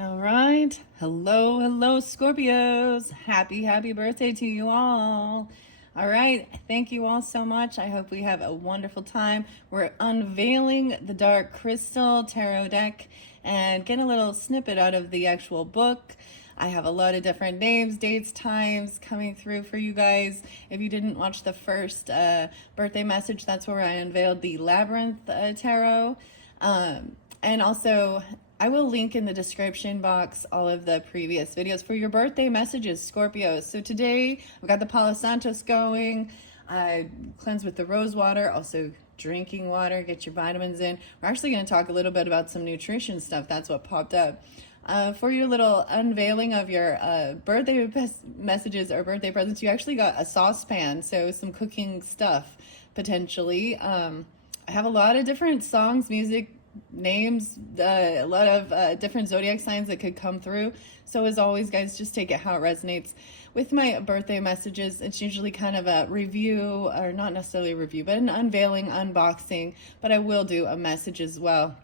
All right. Hello, Scorpios. Happy birthday to you all. All right. Thank you all so much. I hope we have a wonderful time. We're unveiling the Dark Crystal Tarot deck and getting a little snippet out of the actual book. I have a lot of different names, dates, times coming through for you guys. If you didn't watch the first birthday message, that's where I unveiled the Labyrinth Tarot. And also, I will link in the description box all of the previous videos for your birthday messages, Scorpio. So today, I've got the Palo Santos going. I cleanse with the rose water, also drinking water, get your vitamins in. We're actually going to talk a little bit about some nutrition stuff. That's what popped up. For your little unveiling of your birthday messages or birthday presents, you actually got a saucepan, so some cooking stuff, potentially. I have a lot of different songs, music, names, a lot of different zodiac signs that could come through. So as always, guys, just take it how it resonates. With my birthday messages, it's usually kind of a review, or not necessarily a review, but an unveiling, unboxing, but I will do a message as well.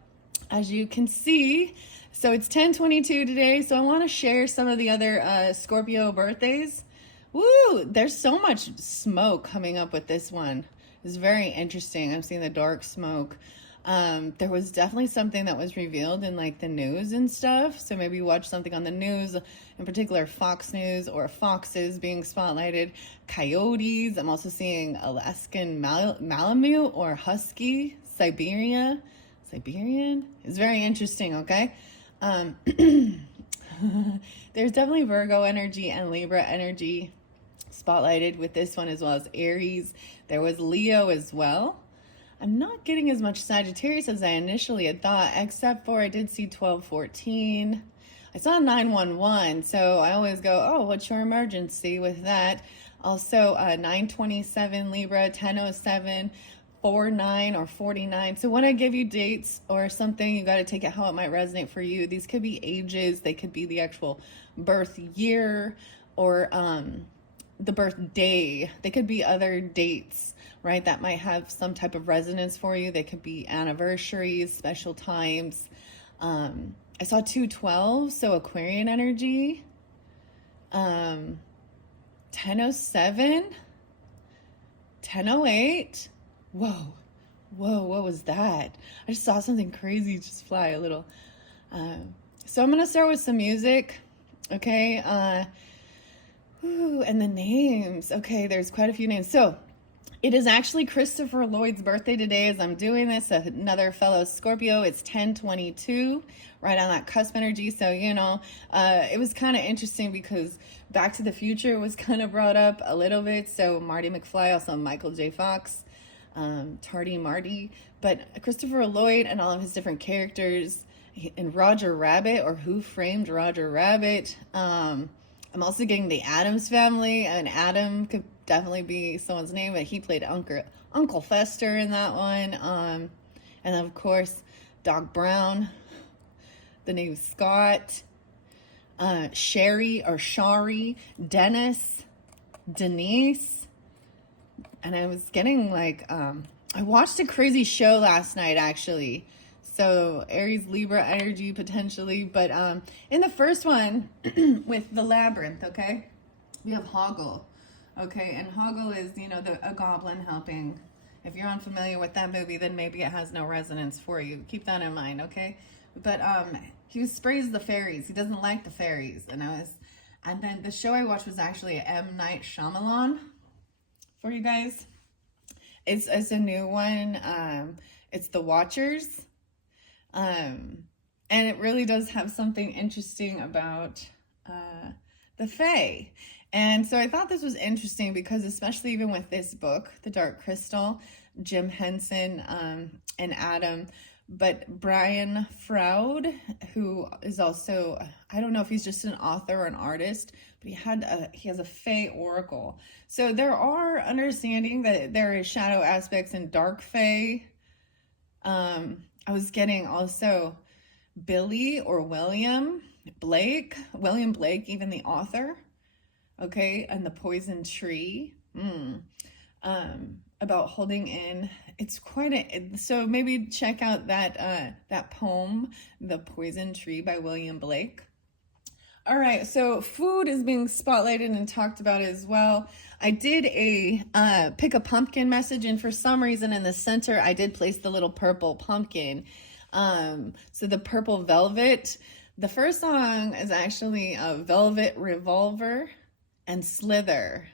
As you can see, so it's 10/22 today, so I want to share some of the other Scorpio birthdays. Woo! There's so much smoke coming up with this one. It's very interesting. I'm seeing the dark smoke. There was definitely something that was revealed in like the news and stuff. So maybe you watch something on the news, in particular Fox News or foxes being spotlighted, coyotes. I'm also seeing Alaskan Malamute or Husky, Siberian. It's very interesting, okay? There's definitely Virgo energy and Libra energy spotlighted with this one, as well as Aries. There was Leo as well. I'm not getting as much Sagittarius as I initially had thought, except for I did see 1214. I saw 911, so I always go, oh, what's your emergency with that? Also, 927 Libra, 1007, 49 or 49. So when I give you dates or something, you got to take it how it might resonate for you. These could be ages, they could be the actual birth year, or the birthday. They could be other dates, right, that might have some type of resonance for you. They could be anniversaries, special times. I saw 212, so Aquarian energy. 1007, 1008. Whoa, what was that? I just saw something crazy just fly a little. So I'm gonna start with some music, okay? And the names. Okay, there's quite a few names. So it is actually Christopher Lloyd's birthday today as I'm doing this, another fellow Scorpio. It's 10/22, right on that cusp energy. So, it was kind of interesting because Back to the Future was kind of brought up a little bit. So Marty McFly, also Michael J. Fox, Tardy Marty, but Christopher Lloyd and all of his different characters, and Roger Rabbit, or Who Framed Roger Rabbit. I'm also getting the Addams Family, and Adam could definitely be someone's name, but he played Uncle Fester in that one. And then, of course, Doc Brown, the name Scott, Sherry or Shari, Dennis, Denise. And I was getting I watched a crazy show last night, actually. So Aries, Libra energy potentially. But in the first one with the Labyrinth, okay, we have Hoggle. Okay, and Hoggle is, a goblin helping. If you're unfamiliar with that movie, then maybe it has no resonance for you. Keep that in mind, okay? But he sprays the fairies. He doesn't like the fairies. And then the show I watched was actually M. Night Shyamalan for you guys. It's a new one. It's The Watchers. And it really does have something interesting about the Fae. And so I thought this was interesting because, especially even with this book, The Dark Crystal, Jim Henson and Adam, but Brian Froud, who is also, I don't know if he's just an author or an artist, but he has a Fae oracle. So there are understanding that there is shadow aspects in dark Fae. I was getting also Billy or William Blake, even the author, okay, and the poison tree. about holding in. It's quite a, so maybe check out that poem, The Poison Tree by William Blake. All right, so food is being spotlighted and talked about as well. I did a pick a pumpkin message, and for some reason in the center, I did place the little purple pumpkin. So the purple velvet. The first song is actually Velvet Revolver and Slither.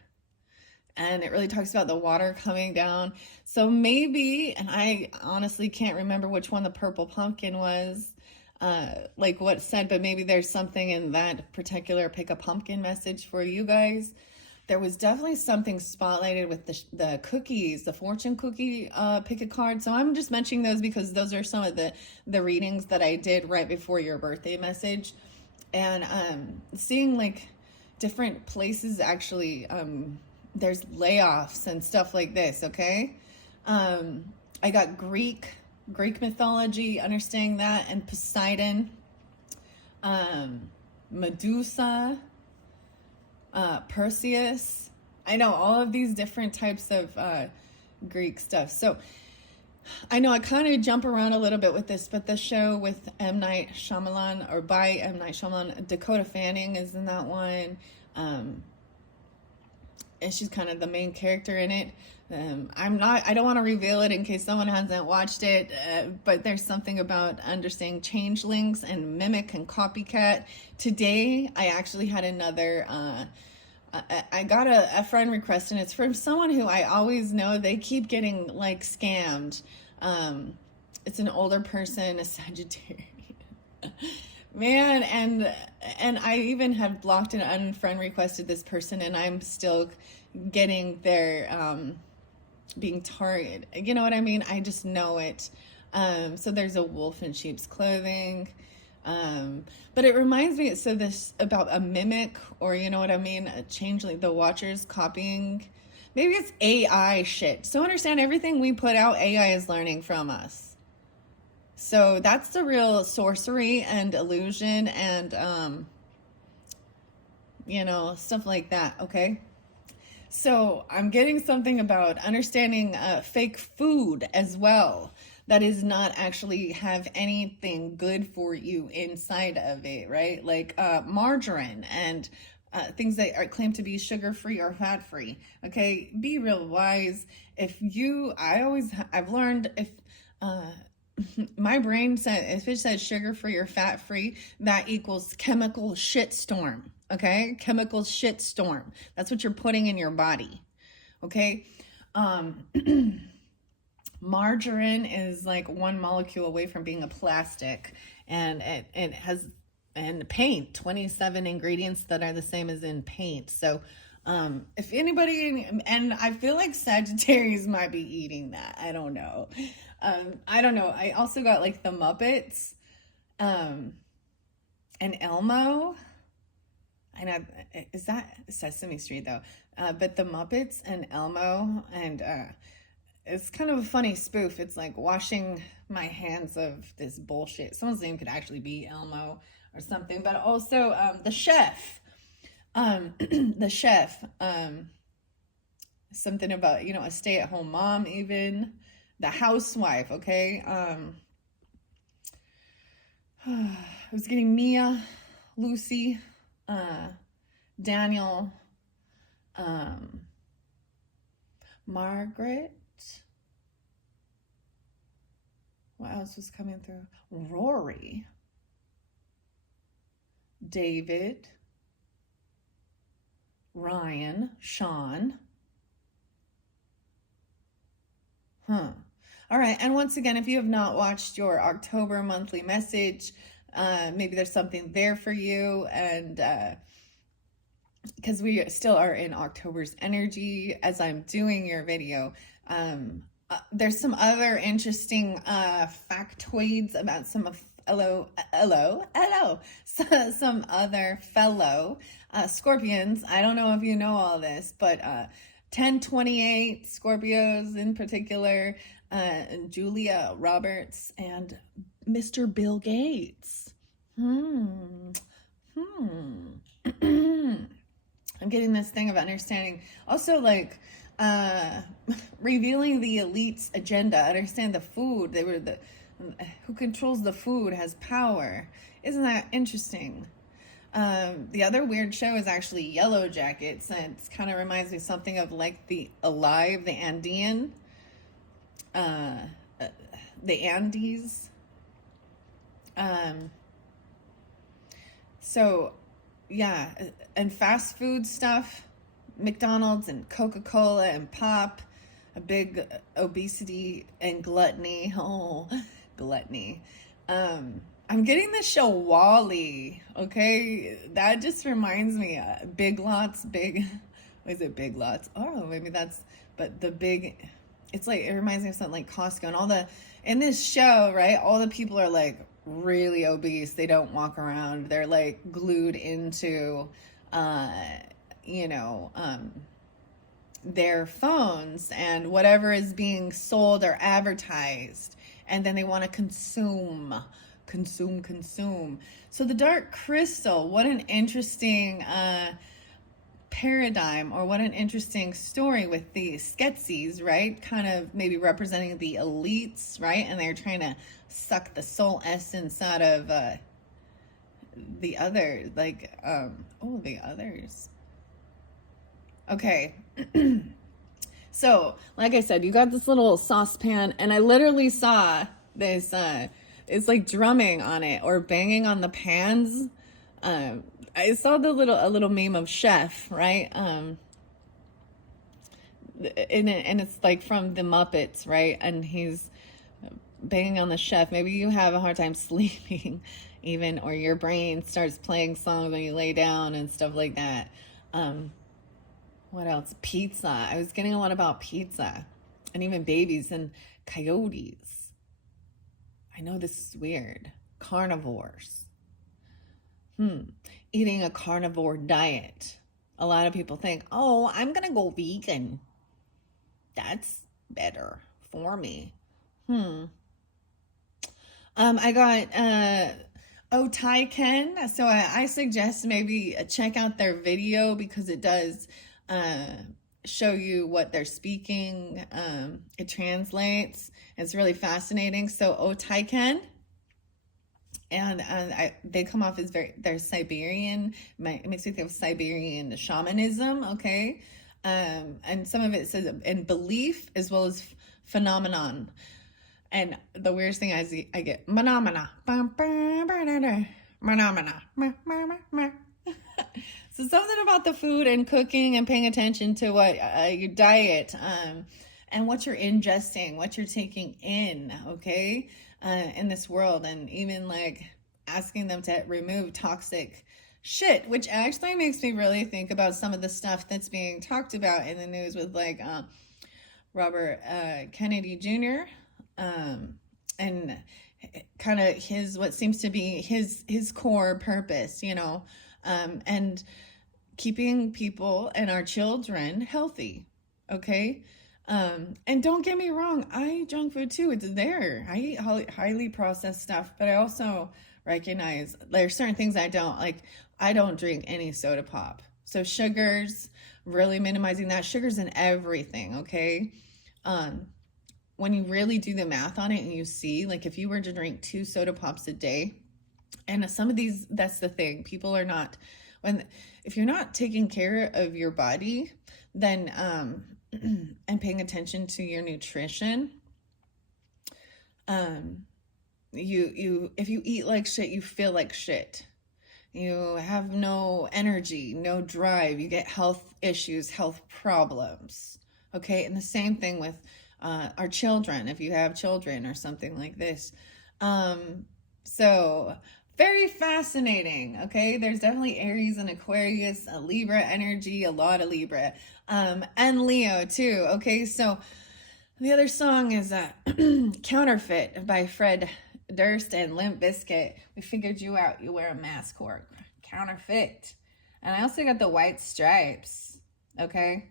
And it really talks about the water coming down. So maybe, and I honestly can't remember which one the purple pumpkin was, like what it said, but maybe there's something in that particular pick a pumpkin message for you guys. There was definitely something spotlighted with the cookies, the fortune cookie pick a card. So I'm just mentioning those because those are some of the readings that I did right before your birthday message. And seeing like different places actually, there's layoffs and stuff like this, okay? I got Greek mythology, understanding that, and Poseidon, Medusa, Perseus. I know all of these different types of Greek stuff. So I know I kind of jump around a little bit with this, but the show with M. Night Shyamalan, or by M. Night Shyamalan, Dakota Fanning is in that one. And she's kind of the main character in it. I don't want to reveal it in case someone hasn't watched it, but there's something about understanding changelings and mimic and copycat. Today, I actually had another, I got a friend request, and it's from someone who I always know they keep getting like scammed. It's an older person, a Sagittarius. Man, and I even have blocked and unfriend requested this person, and I'm still getting their being targeted. You know what I mean? I just know it. So there's a wolf in sheep's clothing. But it reminds me, so this about a mimic, or you know what I mean, a changeling, the watchers copying. Maybe it's AI shit. So understand, everything we put out, AI is learning from us. So that's the real sorcery and illusion and, you know, stuff like that, okay? So I'm getting something about understanding fake food as well that is not actually have anything good for you inside of it, right? Like margarine and things that are claimed to be sugar-free or fat-free, okay? Be real wise. I've learned if... my brain said if it says sugar-free or fat-free, that equals chemical shitstorm, okay? Chemical shitstorm. That's what you're putting in your body, okay? Margarine is like one molecule away from being a plastic, and it has, and paint, 27 ingredients that are the same as in paint. So if anybody, and I feel like Sagittarius might be eating that. I don't know. I also got like the Muppets, and Elmo. I know, is that Sesame Street though? But the Muppets and Elmo, and it's kind of a funny spoof. It's like washing my hands of this bullshit. Someone's name could actually be Elmo or something, but also the chef. The chef, something about, you know, a stay-at-home mom, even the housewife, okay? I was getting Mia, Lucy, Daniel, Margaret. What else was coming through? Rory, David, Ryan, Sean. All right, and once again, if you have not watched your October monthly message, maybe there's something there for you, and because we still are in October's energy as I'm doing your video. There's some other interesting factoids about some of some other fellow Scorpions. I don't know if you know all this, but 1028 Scorpios in particular, Julia Roberts and Mr. Bill Gates. I'm getting this thing of understanding. Also, like, uh, revealing the elite's agenda. Understand the food. They were the who controls the food has power. Isn't that interesting? The other weird show is actually Yellow Jackets, and it kind of reminds me something of like the Alive, the Andean, uh, the Andes. Um, so, yeah, and fast food stuff, McDonald's and Coca-Cola and pop, a big obesity and gluttony. Oh, gluttony. I'm getting the show Wall-E, okay? That just reminds me, Big Lots, big, what is it, Big Lots? Oh, maybe that's, but the big, it's like, it reminds me of something like Costco and all the, in this show, right, all the people are like really obese. They don't walk around. They're like glued into, you know, their phones and whatever is being sold or advertised. And then they want to consume. So the dark crystal, what an interesting paradigm, or what an interesting story with the Skeksis, right? Kind of maybe representing the elites, right? And they're trying to suck the soul essence out of the others, like, the others. Okay. So, like I said, you got this little saucepan, and I literally saw this, it's like drumming on it or banging on the pans. I saw a little meme of Chef, right? And it's like from the Muppets, right? And he's banging on the chef. Maybe you have a hard time sleeping even, or your brain starts playing songs when you lay down and stuff like that. What else? Pizza. I was getting a lot about pizza, and even babies and coyotes. I know this is weird. Carnivores. Eating a carnivore diet. A lot of people think, oh, I'm going to go vegan. That's better for me. I got Otaiken. So I suggest maybe check out their video, because it does show you what they're speaking. It translates. It's really fascinating. So Otaiken. And they come off as they're Siberian. It makes me think of Siberian shamanism, okay? And some of it says in belief as well as phenomenon. And the weirdest thing I get phenomena. So something about the food and cooking and paying attention to what your diet, and what you're ingesting, what you're taking in, okay? In this world, and even like asking them to remove toxic shit, which actually makes me really think about some of the stuff that's being talked about in the news with like Robert Kennedy Jr. And kind of what seems to be his core purpose, you know, and keeping people and our children healthy, okay? And don't get me wrong, I eat junk food too. It's there. I eat highly processed stuff, but I also recognize there's certain things I don't like. I don't drink any soda pop. So sugars, really minimizing that. Sugar's in everything, okay? When you really do the math on it and you see, like, if you were to drink 2 soda pops a day, and some of these, that's the thing, people are not, if you're not taking care of your body, then, and paying attention to your nutrition, if you eat like shit, you feel like shit. You have no energy, no drive. You get health issues, health problems. Okay, and the same thing with our children, if you have children or something like this. So very fascinating. Okay, there's definitely Aries and Aquarius, a Libra energy, a lot of Libra, and Leo too. Okay, so the other song is Counterfeit by Fred Durst and Limp Bizkit. We figured you out. You wear a mask, or Counterfeit. And I also got the White Stripes. Okay,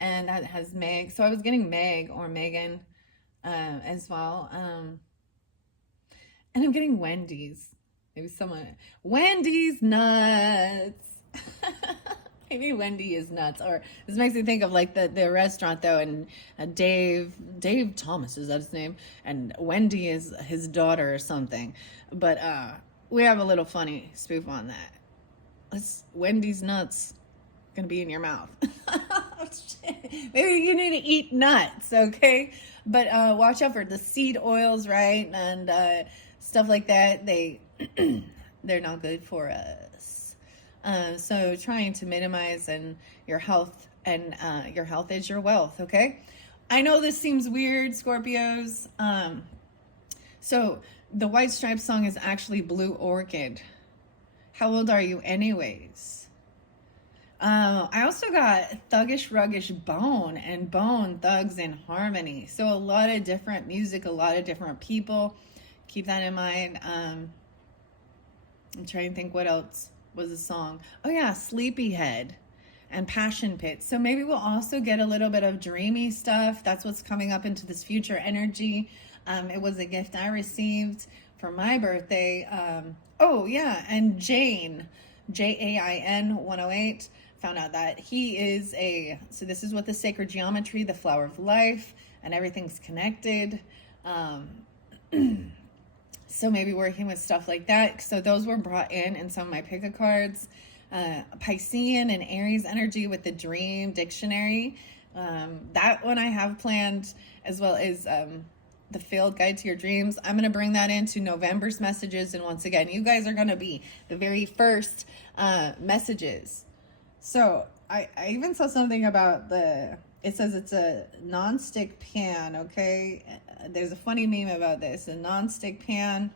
and that has Meg. So I was getting Meg or Megan as well. And I'm getting Wendy's. Maybe someone. Wendy's nuts. Maybe Wendy is nuts. Or this makes me think of like the restaurant though, and Dave Thomas, is that his name? And Wendy is his daughter or something. But we have a little funny spoof on that. Wendy's nuts gonna be in your mouth. Maybe you need to eat nuts, okay? But watch out for the seed oils, right? And stuff like that. They're not good for us. So trying to minimize and your health, and your health is your wealth, okay? I know this seems weird, Scorpios. So the White Stripes song is actually Blue Orchid. How old are you anyways? I also got Thuggish Ruggish Bone and Bone Thugs in Harmony. So a lot of different music, a lot of different people. Keep that in mind. I'm trying to think what else was a song. Oh yeah, Sleepyhead and Passion Pit. So maybe we'll also get a little bit of dreamy stuff. That's what's coming up into this future energy. It was a gift I received for my birthday. Oh yeah, and Jain, Jain 108, found out that he is so this is what the sacred geometry, the flower of life, and everything's connected. So maybe working with stuff like that. So those were brought in some of my pick a cards. Piscean and Aries energy with the Dream Dictionary. That one I have planned, as well as the Field Guide to Your Dreams. I'm going to bring that into November's messages. And once again, you guys are going to be the very first messages. So I even saw something about it says it's a non-stick pan, okay? There's a funny meme about this. A non-stick pan.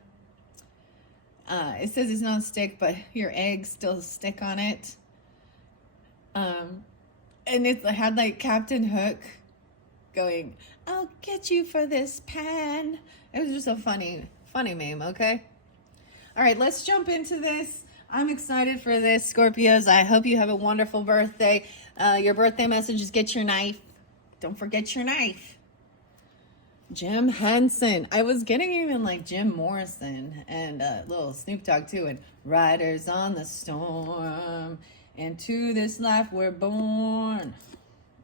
It says it's non-stick, but your eggs still stick on it. And it had like Captain Hook going, "I'll get you for this pan." It was just a funny meme, okay? All right, let's jump into this. I'm excited for this, Scorpios. I hope you have a wonderful birthday. Your birthday message is get your knife. Don't forget your knife. Jim Henson. I was getting even like Jim Morrison and little Snoop Dogg too. And riders on the storm, into this life we're born.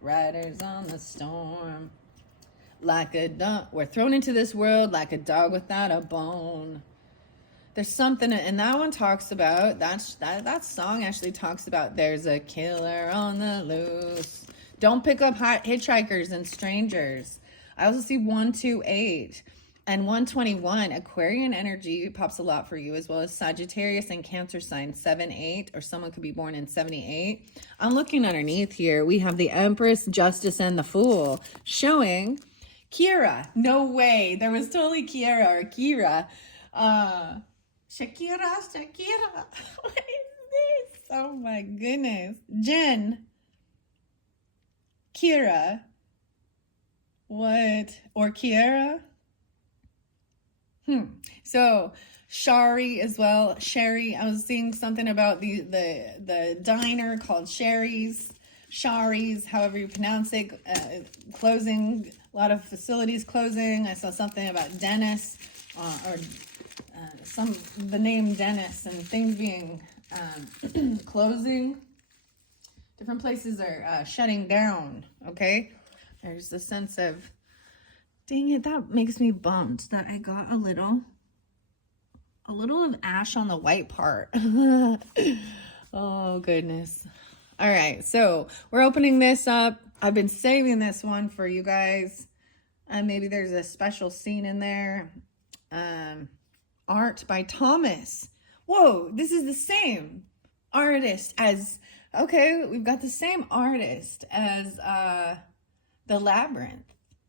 Riders on the storm, like a dog. We're thrown into this world like a dog without a bone. There's something, and that one talks about that song actually talks about there's a killer on the loose. Don't pick up hitchhikers and strangers. I also see 128 and 121. Aquarian energy pops a lot for you, as well as Sagittarius and Cancer sign 7-8, or someone could be born in 78. I'm looking underneath here. We have the Empress, Justice, and the Fool showing Kira. No way. There was totally Kiara or Kira. Shakira. What is this? Oh my goodness. Jen. Kira. What? Or Kiara? So Shari as well. Sherry. I was seeing something about the diner called Sherry's. Shari's, however you pronounce it, closing. A lot of facilities closing. I saw something about Dennis, or the name Dennis, and things being closing. Different places are shutting down. Okay, there's the sense of, dang it, that makes me bummed that I got a little of ash on the white part. Oh goodness. All right, so we're opening this up. I've been saving this one for you guys. Maybe there's a special scene in there. Art by Thomas. Whoa, this is the same artist as, okay, we've got the same artist as The Labyrinth.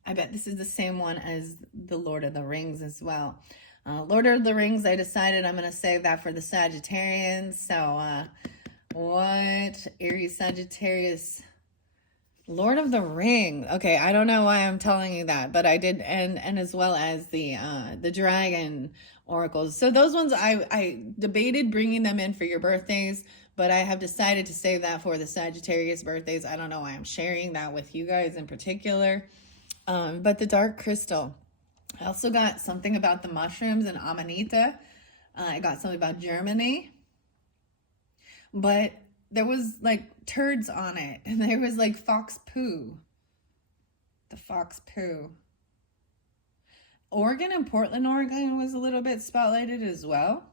I bet this is the same one as The Lord of the Rings as well. Lord of the Rings, I decided I'm going to save that for the Sagittarians. So, what? Aries, Sagittarius, Lord of the Ring. Okay, I don't know why I'm telling you that, but I did, and as well as the dragon oracles. So those ones I debated bringing them in for your birthdays, but I have decided to save that for the Sagittarius birthdays. I don't know why I'm sharing that with you guys in particular. But the dark crystal. I also got something about the mushrooms and Amanita. I got something about Germany. But there was like turds on it, and there was like fox poo. The fox poo. Oregon and Portland, Oregon was a little bit spotlighted as well.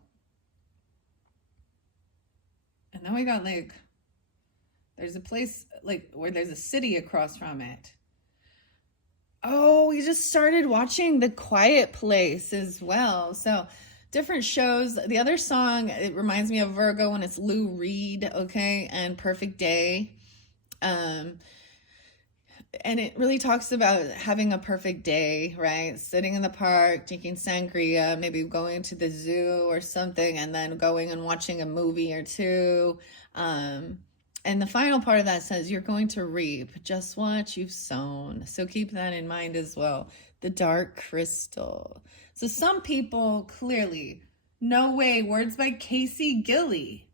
And then we got like, there's a place like where there's a city across from it. Oh, we just started watching The Quiet Place as well. So different shows. The other song, it reminds me of Virgo when it's Lou Reed, okay, and Perfect Day. And it really talks about having a perfect day, right? Sitting in the park, drinking sangria, maybe going to the zoo or something, and then going and watching a movie or two. And the final part of that says, you're going to reap just what you've sown. So keep that in mind as well. The dark crystal. So some people clearly, no way, words by Casey Gilly.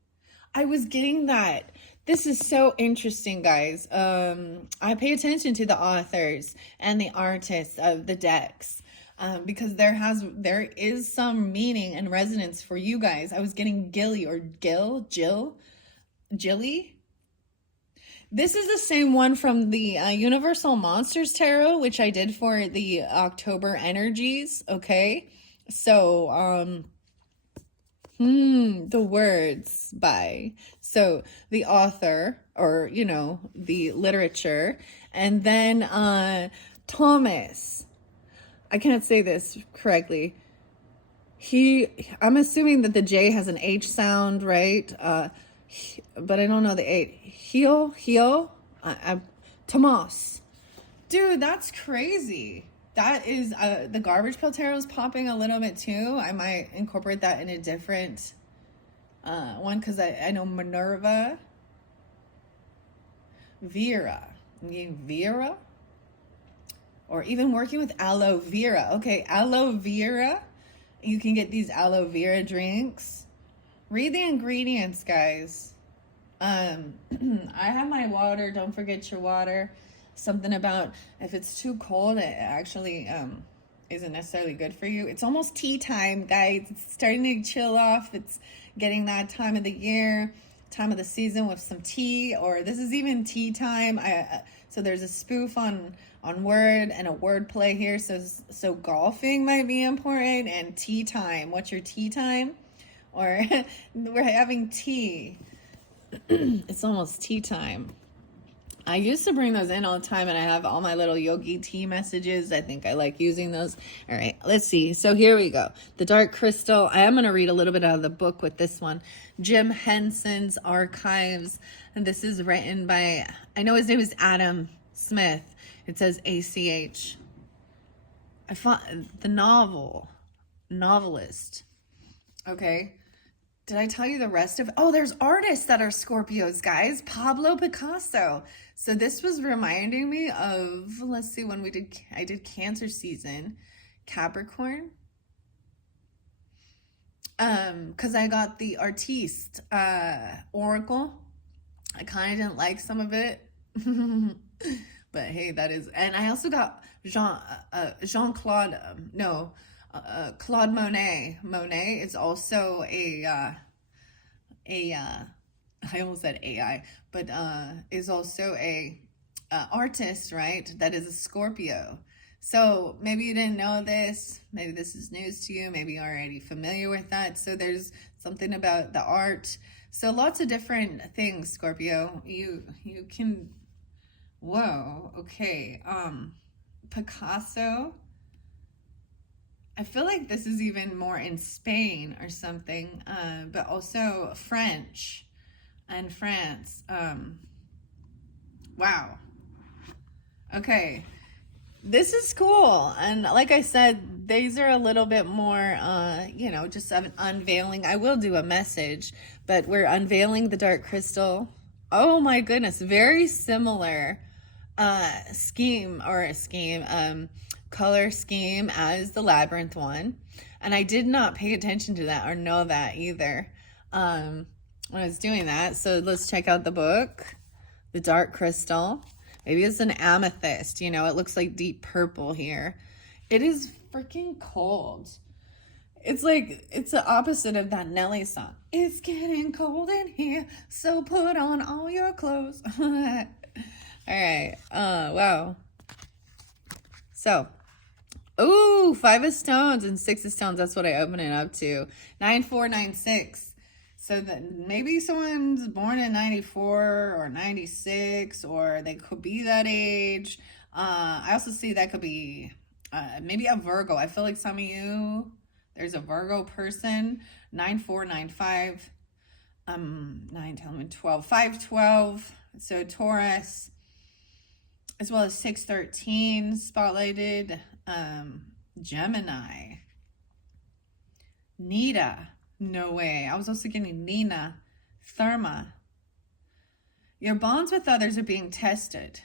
I was getting that. This is so interesting, guys. I pay attention to the authors and the artists of the decks because there is some meaning and resonance for you guys. I was getting Gilly or Jilly. This is the same one from the Universal Monsters Tarot, which I did for the October energies. Okay, so the words by, so the author, or, you know, the literature, and then Thomas, I can't say this correctly. I'm assuming that the J has an H sound, right? But I don't know the A. Tomas. Dude, that's crazy. That is, the Garbage Pail Tarot is popping a little bit too. I might incorporate that in a different one because I know Minerva. Vera. Or even working with aloe vera. Okay, aloe vera. You can get these aloe vera drinks. Read the ingredients, guys. I have my water. Don't forget your water. Something about if it's too cold, it actually isn't necessarily good for you. It's almost tea time, guys. It's starting to chill off. It's getting that time of the year, time of the season with some tea, or this is even tea time. So there's a spoof on word and a word play here. So golfing might be important, and tea time. What's your tea time? Or we're having tea. It's almost tea time. I used to bring those in all the time, and I have all my little yogi tea messages. I think I like using those. All right, let's see. So here we go. The Dark Crystal. I am going to read a little bit out of the book with this one. Jim Henson's Archives. And this is written by, I know his name is Adam Smith. It says ACH. I found the novelist. Okay. Did I tell you the rest of, oh, there's artists that are Scorpios, guys. Pablo Picasso. So this was reminding me of, let's see, when I did Cancer season, Capricorn. Because I got the Artiste Oracle. I kind of didn't like some of it. But hey, that is, and I also got Jean-Claude, Claude Monet. Monet is also I almost said AI, but is also a artist, right? That is a Scorpio. So maybe you didn't know this. Maybe this is news to you. Maybe you're already familiar with that. So there's something about the art. So lots of different things, Scorpio. You can, whoa, okay. Picasso. I feel like this is even more in Spain or something, but also French and France. Wow. Okay. This is cool. And like I said, these are a little bit more, just an unveiling. I will do a message, but we're unveiling the Dark Crystal. Oh my goodness. Very similar color scheme as the Labyrinth one. And I did not pay attention to that or know that either when I was doing that. So let's check out the book, The Dark Crystal. Maybe it's an amethyst, it looks like deep purple here. It is freaking cold. It's like, it's the opposite of that Nelly song. It's getting cold in here, so put on all your clothes. All right. Wow. So, ooh, 5 of stones and 6 of stones. That's what I open it up to. 9496. So that maybe someone's born in 94 or 96, or they could be that age. I also see that could be maybe a Virgo. I feel like some of you, there's a Virgo person. 9495, 9, 10, 12, 512. So Taurus, as well as 613 spotlighted. Gemini, Nita, no way. I was also getting Nina, Therma. Your bonds with others are being tested.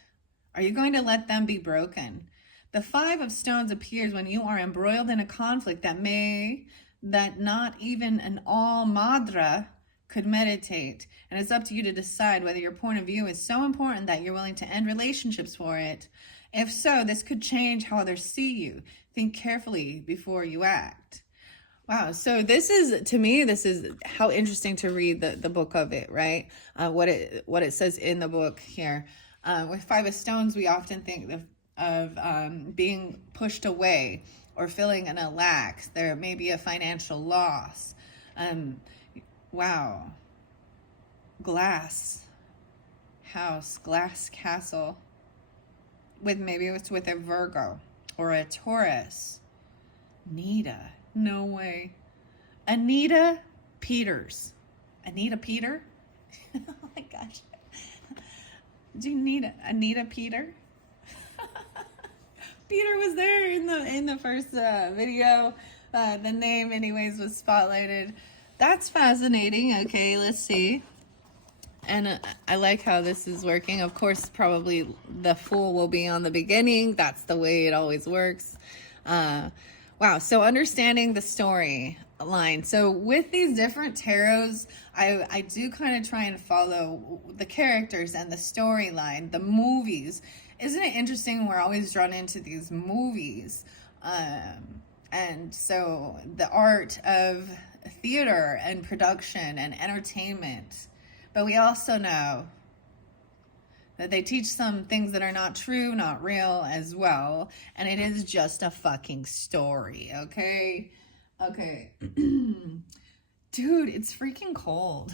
Are you going to let them be broken? The 5 of stones appears when you are embroiled in a conflict that not even an all madra could meditate. And it's up to you to decide whether your point of view is so important that you're willing to end relationships for it. If so, this could change how others see you. Think carefully before you act. Wow. So this is, to me, this is how interesting to read the book of it, right? What it says in the book here. With 5 of stones, we often think of being pushed away or feeling in a lack. There may be a financial loss. Wow. Glass house, glass castle. Maybe it's with a Virgo or a Taurus. Nita, no way. Anita Peters. Anita Peter? Oh my gosh. Do you need Anita Peter? Peter was there in the first video. The name anyways was spotlighted. That's fascinating. Okay, let's see. And I like how this is working. Of course, probably the Fool will be on the beginning. That's the way it always works. Wow. So understanding the story line. So with these different tarots, I do kind of try and follow the characters and the storyline, the movies. Isn't it interesting? We're always drawn into these movies. And so the art of theater and production and entertainment. But we also know that they teach some things that are not true, not real as well. And it is just a fucking story, okay? Okay. Dude, it's freaking cold.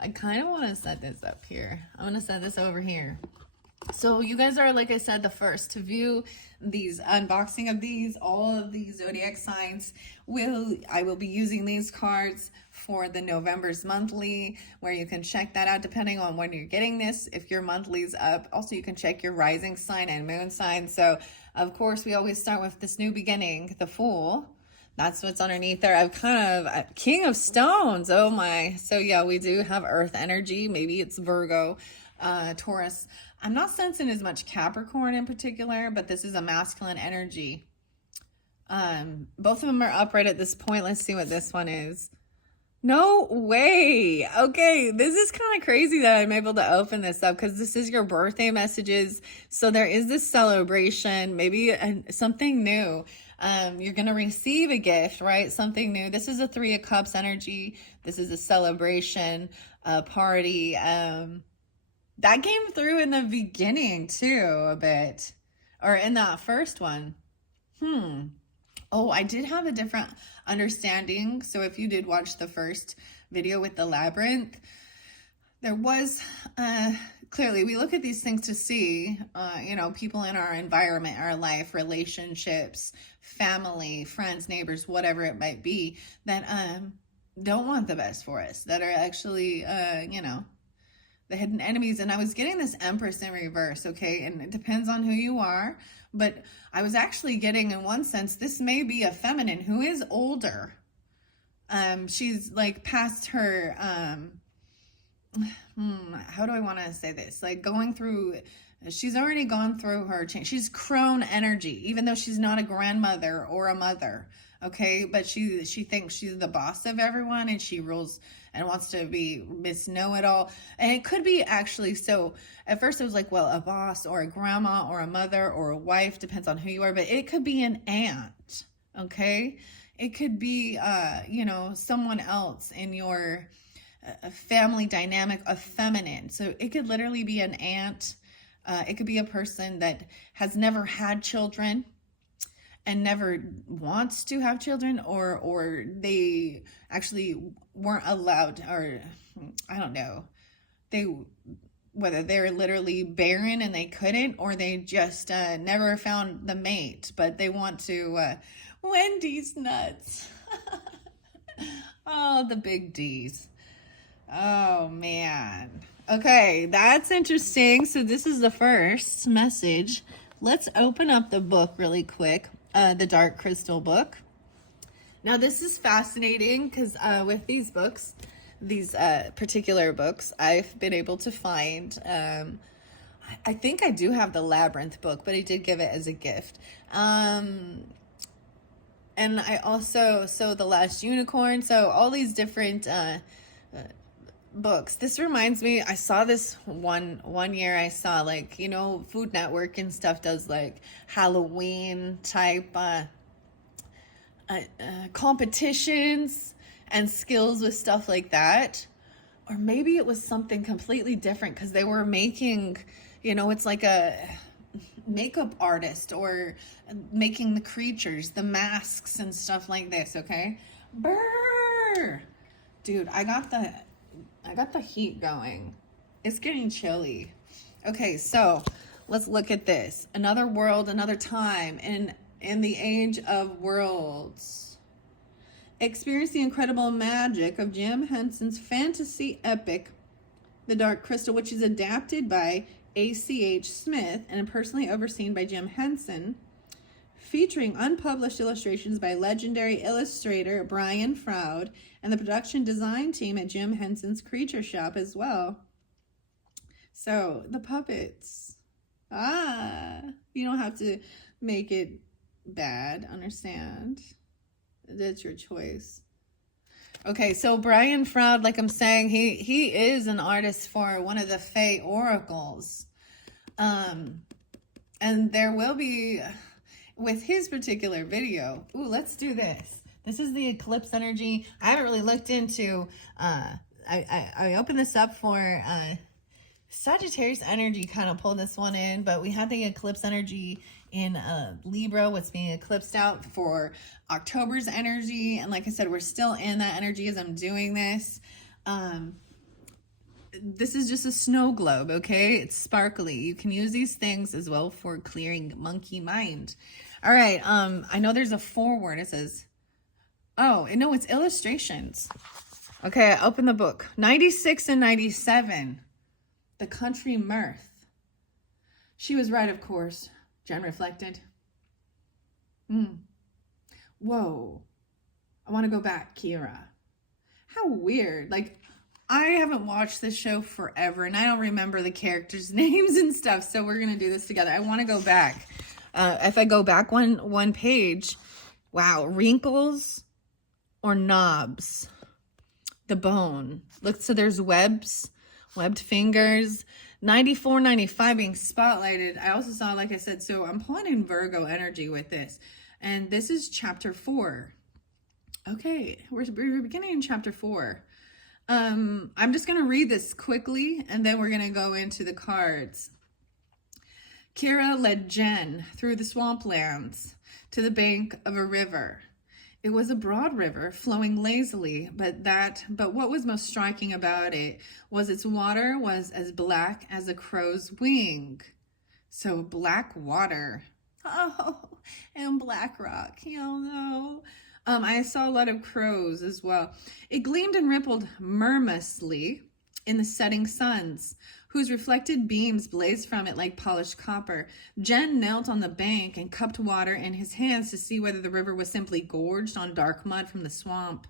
I kind of want to set this up here. I'm going to set this over here. So you guys are, like I said, the first to view these unboxing of these, all of these zodiac signs. I will be using these cards for the November's monthly, where you can check that out depending on when you're getting this. If your monthly's up, also you can check your rising sign and moon sign. So of course we always start with this new beginning, the Fool. That's what's underneath there. I've kind of King of Stones. Oh my. So yeah, we do have Earth energy. Maybe it's Virgo, Taurus. I'm not sensing as much Capricorn in particular, but this is a masculine energy. Both of them are upright at this point. Let's see what this one is. No way. Okay, this is kind of crazy that I'm able to open this up because this is your birthday messages. So there is this celebration, maybe something new. You're going to receive a gift, right? Something new. This is a 3 of Cups energy. This is a celebration, a party. That came through in the beginning too, a bit. Or in that first one. Oh, I did have a different understanding. So if you did watch the first video with the labyrinth, there was, clearly we look at these things to see, people in our environment, our life, relationships, family, friends, neighbors, whatever it might be, that don't want the best for us, that are actually, the hidden enemies. And I was getting this Empress in reverse, okay? And it depends on who you are. But I was actually getting, in one sense, this may be a feminine who is older. She's like past her, how do I want to say this? Like going through, she's already gone through her change. She's crone energy, even though she's not a grandmother or a mother. Okay, but she thinks she's the boss of everyone and she rules and wants to be Miss Know-It-All. And it could be actually, so at first it was like, well, a boss or a grandma or a mother or a wife, depends on who you are, but it could be an aunt, okay? It could be, someone else in your family dynamic of feminine. So it could literally be an aunt. It could be a person that has never had children and never wants to have children, or they actually weren't allowed, or I don't know, they whether they're literally barren and they couldn't, or they just never found the mate, but they want to. Wendy's nuts. Oh, the big D's. Oh, man. Okay, that's interesting. So this is the first message. Let's open up the book really quick, the Dark Crystal book. Now, this is fascinating because with these books, these particular books, I've been able to find, I think I do have the Labyrinth book, but I did give it as a gift. And I also, so The Last Unicorn, so all these different books. This reminds me, I saw this one year, I saw like, Food Network and stuff does like Halloween type competitions and skills with stuff like that. Or maybe it was something completely different because they were making, it's like a makeup artist or making the creatures, the masks and stuff like this, okay? Brrr! Dude, I got the heat going. It's getting chilly. Okay, so let's look at this. Another world, another time in the age of worlds. Experience the incredible magic of Jim Henson's fantasy epic, The Dark Crystal, which is adapted by A.C.H. Smith and personally overseen by Jim Henson, featuring unpublished illustrations by legendary illustrator Brian Froud and the production design team at Jim Henson's Creature Shop as well. So, the puppets. You don't have to make it bad, understand? That's your choice. Okay, so Brian Froud, like I'm saying, he is an artist for one of the Fae oracles. And there will be, with his particular video, let's do this. This is the eclipse energy. I haven't really looked into, I opened this up for Sagittarius energy, kind of pulled this one in, but we had the eclipse energy in Libra, what's being eclipsed out for October's energy. And like I said, we're still in that energy as I'm doing this. This is just a snow globe, okay? It's sparkly. You can use these things as well for clearing monkey mind. All right, I know there's a foreword. It says, no, it's illustrations. Okay, I open the book. 96 and 97. The country mirth. She was right, of course, Jen reflected. Whoa. I want to go back, Kira. How weird. Like, I haven't watched this show forever, and I don't remember the characters' names and stuff, so we're going to do this together. I want to go back. If I go back one page, wow, wrinkles or knobs. The bone. Look, so there's webbed fingers. 94, 95 being spotlighted. I also saw, like I said, so I'm pulling in Virgo energy with this. And this is chapter 4. Okay, we're beginning in chapter 4. I'm just going to read this quickly, and then we're going to go into the cards. Kira led Jen through the swamplands to the bank of a river. It was a broad river flowing lazily, but what was most striking about it was its water was as black as a crow's wing. So black water. Oh, and black rock. No. I saw a lot of crows as well. It gleamed and rippled murmurously in the setting suns, whose reflected beams blazed from it like polished copper. Jen knelt on the bank and cupped water in his hands to see whether the river was simply gorged on dark mud from the swamp.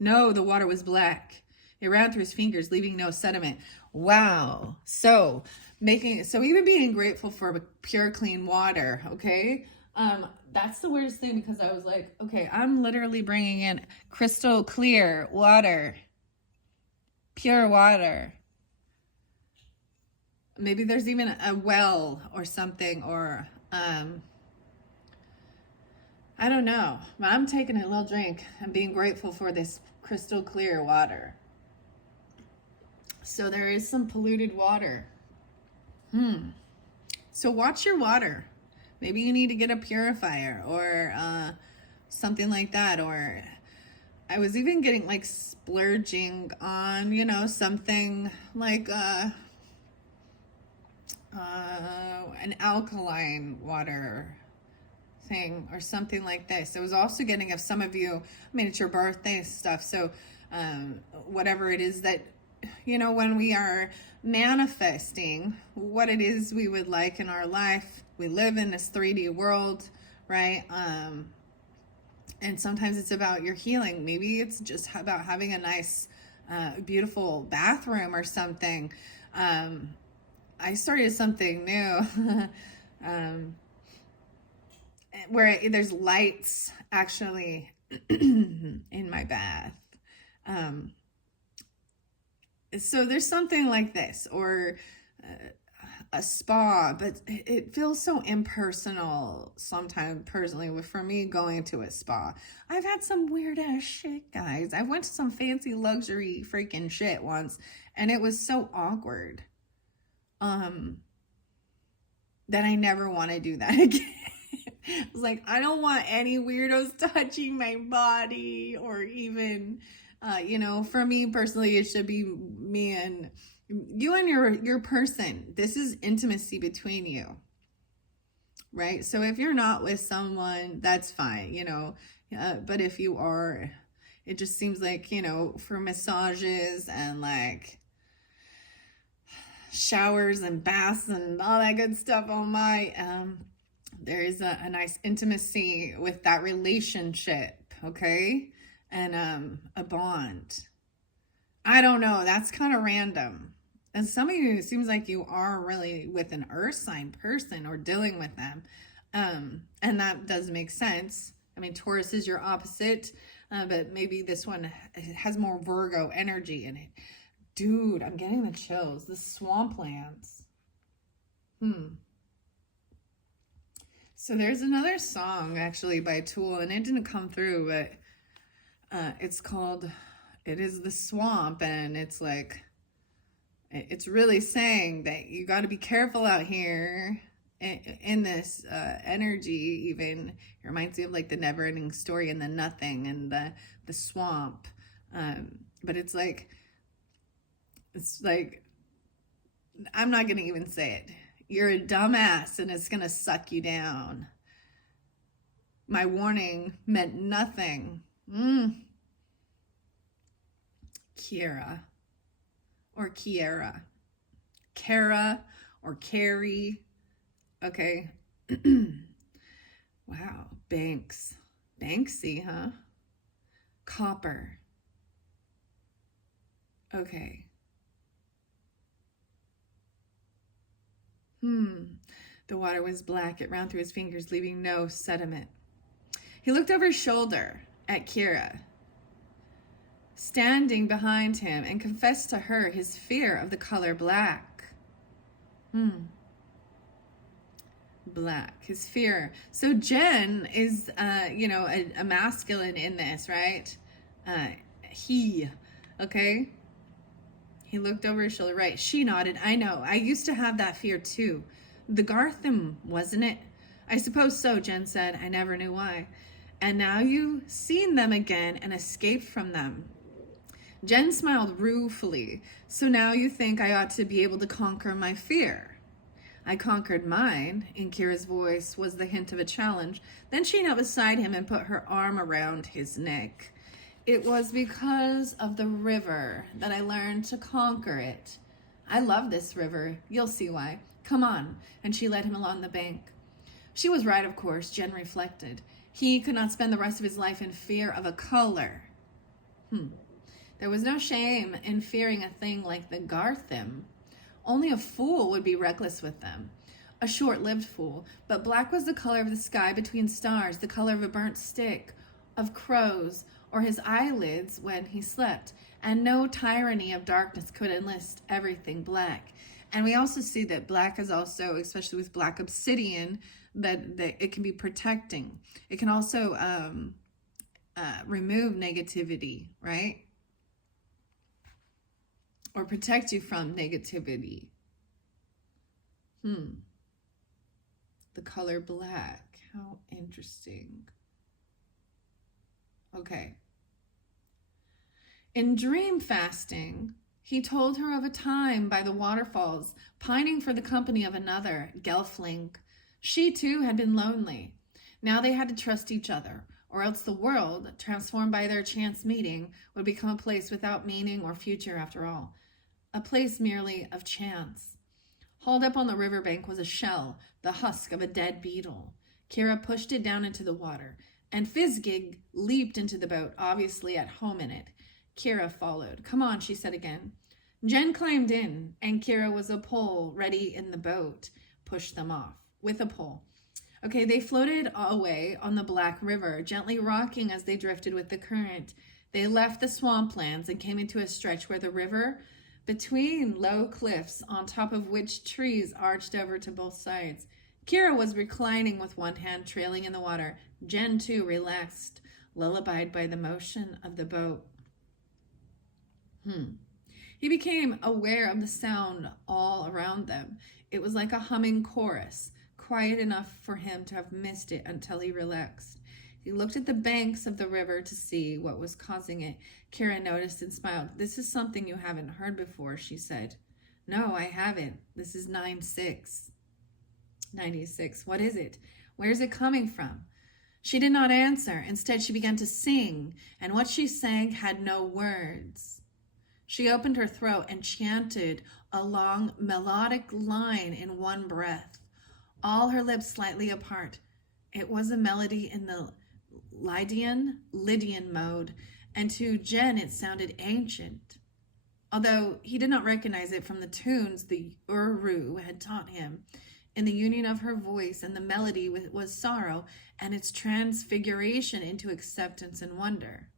No, the water was black. It ran through his fingers, leaving no sediment. Wow. So even being grateful for pure, clean water, okay? That's the weirdest thing, because I was like, okay, I'm literally bringing in crystal clear water, pure water. Maybe there's even a well or something, or I I don't know, but I'm taking a little drink and being grateful for this crystal clear water. So there is some polluted water. So watch your water. Maybe you need to get a purifier or something like that. Or I was even getting like splurging on, you know, something like an alkaline water thing or something like this. I was also getting, if some of you, I mean, it's your birthday stuff. So whatever it is that, you know, when we are manifesting what it is we would like in our life, we live in this 3D world, right? And sometimes it's about your healing. Maybe it's just about having a nice, beautiful bathroom or something. I started something new where there's lights actually in my bath. So there's something like this, or a spa, but it feels so impersonal sometimes personally for me going to a spa. I've had some weird ass shit, guys. I went to some fancy luxury freaking shit once and it was so awkward that I never want to do that again. I was like, I don't want any weirdos touching my body, or even you know, for me personally, it should be me and you and your person. This is intimacy between you, right? So if you're not with someone, that's fine, you know, but if you are, it just seems like, you know, for massages and like showers and baths and all that good stuff, oh my, there is a nice intimacy with that relationship, okay? And a bond. I don't know, that's kind of random. And some of you, it seems like you are really with an earth sign person or dealing with them. And that does make sense. I mean, Taurus is your opposite, but maybe this one has more Virgo energy in it. Dude, I'm getting the chills. The swamplands. So there's another song actually by Tool, and it didn't come through, but it's called It Is the Swamp, and it's like, it's really saying that you got to be careful out here in this energy. Even it reminds me of like the never ending story and the nothing and the swamp. But it's like, I'm not going to even say it. You're a dumbass and it's going to suck you down. My warning meant nothing. Kiera or Kiera. Kara or Carrie. Okay. Wow. Banks. Banksy, huh? Copper. Okay. The water was black. It ran through his fingers, leaving no sediment. He looked over his shoulder at Kira, standing behind him, and confessed to her his fear of the color black. Black, his fear. So Jen is, you know, a masculine in this, right? He, okay? He looked over his shoulder. Right, she nodded. I know, I used to have that fear too. The Gartham, wasn't it? I suppose so, Jen said. I never knew why. And now you've seen them again and escaped from them. Jen smiled ruefully. So now you think I ought to be able to conquer my fear? I conquered mine, in Kira's voice was the hint of a challenge. Then she knelt beside him and put her arm around his neck. It was because of the river that I learned to conquer it. I love this river. You'll see why. Come on. And she led him along the bank. She was right, of course, Jen reflected. He could not spend the rest of his life in fear of a color. There was no shame in fearing a thing like the Gartham. Only a fool would be reckless with them. A short-lived fool. But black was the color of the sky between stars, the color of a burnt stick, of crows, or his eyelids when he slept. And no tyranny of darkness could enlist everything black. And we also see that black is also, especially with black obsidian, that it can be protecting. It can also remove negativity, right? Or protect you from negativity. The color black. How interesting. Okay. In dream fasting, he told her of a time by the waterfalls, pining for the company of another, Gelfling. She too had been lonely. Now they had to trust each other, or else the world, transformed by their chance meeting, would become a place without meaning or future after all. A place merely of chance. Hauled up on the riverbank was a shell, the husk of a dead beetle. Kira pushed it down into the water, and Fizzgig leaped into the boat, obviously at home in it. Kira followed. Come on, she said again. Jen climbed in, and Kira was a pole ready in the boat. Pushed them off with a pole. Okay, they floated away on the Black River, gently rocking as they drifted with the current. They left the swamplands and came into a stretch where the river, between low cliffs on top of which trees arched over to both sides. Kira was reclining with one hand trailing in the water. Jen, too, relaxed, lullabied by the motion of the boat. He became aware of the sound all around them. It was like a humming chorus, quiet enough for him to have missed it until he relaxed. He looked at the banks of the river to see what was causing it. Kira noticed and smiled. This is something you haven't heard before, she said. No, I haven't. This is 96. 96. What is it? Where's it coming from? She did not answer. Instead, she began to sing, and what she sang had no words. She opened her throat and chanted a long melodic line in one breath, all her lips slightly apart. It was a melody in the Lydian mode, and to Jen it sounded ancient, although he did not recognize it from the tunes the Uru had taught him. In the union of her voice and the melody was sorrow, and its transfiguration into acceptance and wonder.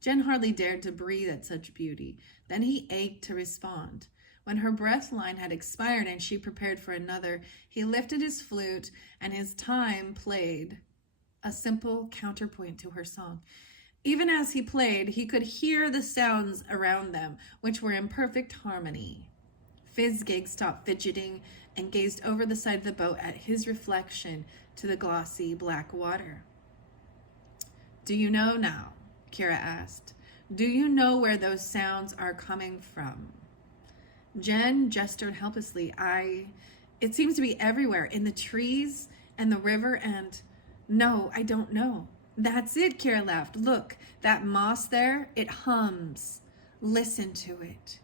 Jen hardly dared to breathe at such beauty. Then he ached to respond. When her breath line had expired and she prepared for another, he lifted his flute and his time played, a simple counterpoint to her song. Even as he played, he could hear the sounds around them, which were in perfect harmony. Fizzgig stopped fidgeting and gazed over the side of the boat at his reflection to the glossy black water. Do you know now? Kira asked. Do you know where those sounds are coming from? Jen gestured helplessly. It seems to be everywhere, in the trees and the river and... No, I don't know. That's it, Kira laughed. Look, that moss there, it hums. Listen to it.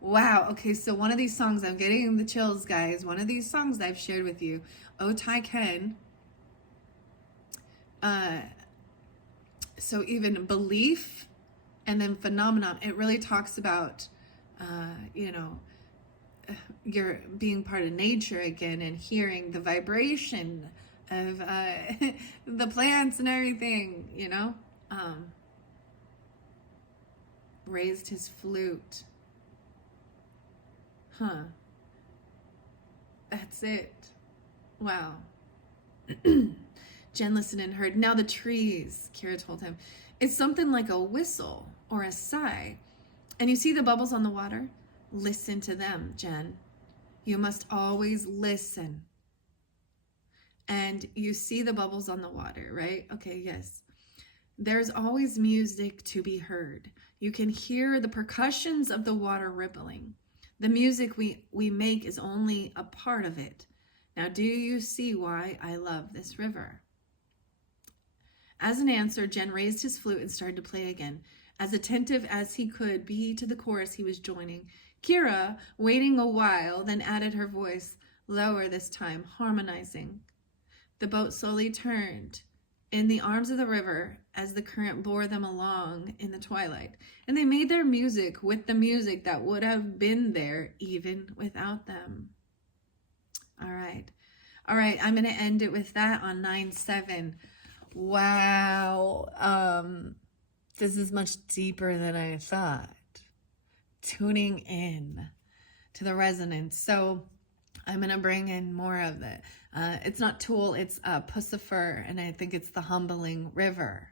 Wow, okay, so one of these songs, I'm getting the chills, guys. One of these songs I've shared with you, O Tai Ken. So even belief and then phenomenon, it really talks about, you're being part of nature again and hearing the vibration of the plants and everything, raised his flute. That's it. Wow. Jen listened and heard. Now the trees, Kira told him. It's something like a whistle or a sigh. And you see the bubbles on the water? Listen to them, Jen. You must always listen. And you see the bubbles on the water, right? Okay, yes. There's always music to be heard. You can hear the percussions of the water rippling. The music we make is only a part of it. Now, do you see why I love this river? As an answer, Jen raised his flute and started to play again, as attentive as he could be to the chorus he was joining. Kira, waiting a while, then added her voice, lower this time, harmonizing. The boat slowly turned in the arms of the river as the current bore them along in the twilight, and they made their music with the music that would have been there even without them. All right, I'm going to end it with that on 9/7. Wow, this is much deeper than I thought. Tuning in to the resonance. So I'm going to bring in more of it. It's not Tool, it's Pussifer, and I think it's the Humbling River.